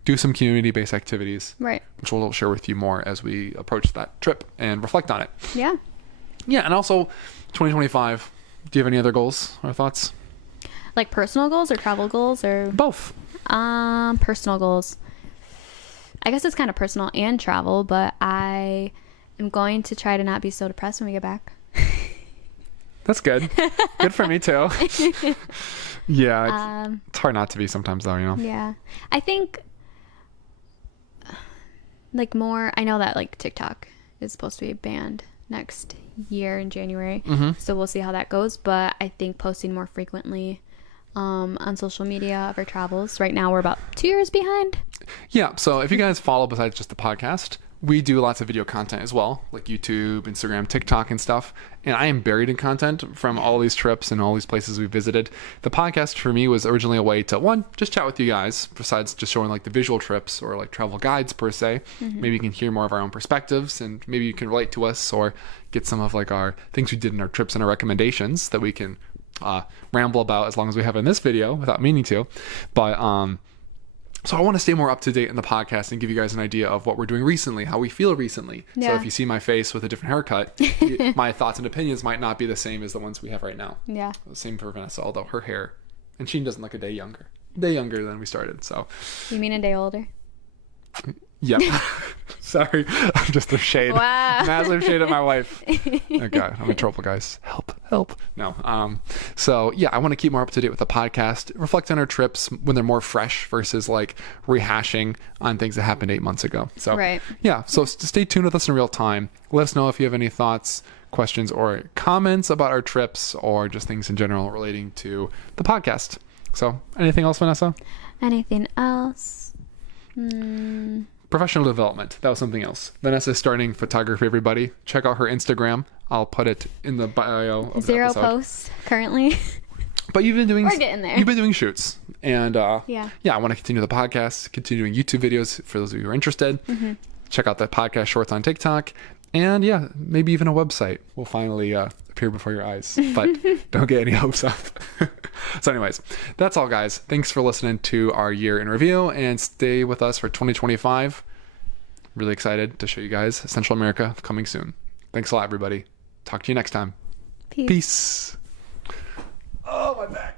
do some community-based activities, right, which we'll share with you more as we approach that trip and reflect on it. Yeah. And also 2025, do you have any other goals or thoughts? Like personal goals or travel goals or both? Personal goals. I guess it's kind of personal and travel, but I am going to try to not be so depressed when we get back. That's good. Good for me too. Yeah, it's hard not to be sometimes though, Yeah. I think like more, I know that like TikTok is supposed to be banned next year in January. So we'll see how that goes. But I think posting more frequently on social media of our travels. Right now we're about 2 years behind. Yeah. So if you guys follow besides just the podcast, we do lots of video content as well, like YouTube, Instagram, TikTok, and stuff. And I am buried in content from all these trips and all these places we visited. The podcast for me was originally a way to, one, just chat with you guys, besides just showing like the visual trips or like travel guides per se. Maybe you can hear more of our own perspectives, and maybe you can relate to us or get some of like our things we did in our trips and our recommendations that we can ramble about as long as we have in this video without meaning to. But so I want to stay more up to date in the podcast and give you guys an idea of what we're doing recently, how we feel recently. So if you see my face with a different haircut, my thoughts and opinions might not be the same as the ones we have right now. Yeah. Same for Vanessa, although her hair, and she doesn't look a day younger than we started. So. You mean a day older? Yep. Sorry. I'm just a shade. Wow. Massive shade at my wife. Oh God, I'm in trouble, guys. Help. No. So yeah, I want to keep more up to date with the podcast, reflect on our trips when they're more fresh versus like rehashing on things that happened 8 months ago. So right. Yeah. So stay tuned with us in real time. Let us know if you have any thoughts, questions, or comments about our trips or just things in general relating to the podcast. So anything else, Vanessa? Anything else? Professional development. That was something else. Vanessa's starting photography, everybody. Check out her Instagram. I'll put it in the bio of the episode. 0 posts currently. But you've been doing... We're getting there. You've been doing shoots. And yeah, I want to continue the podcast, continue doing YouTube videos for those of you who are interested. Check out the podcast shorts on TikTok. And yeah, maybe even a website will finally appear before your eyes. But don't get any hopes up. So anyways, that's all, guys. Thanks for listening to our year in review, and stay with us for 2025. Really excited to show you guys Central America coming soon. Thanks a lot, everybody. Talk to you next time. Peace. Oh, my back.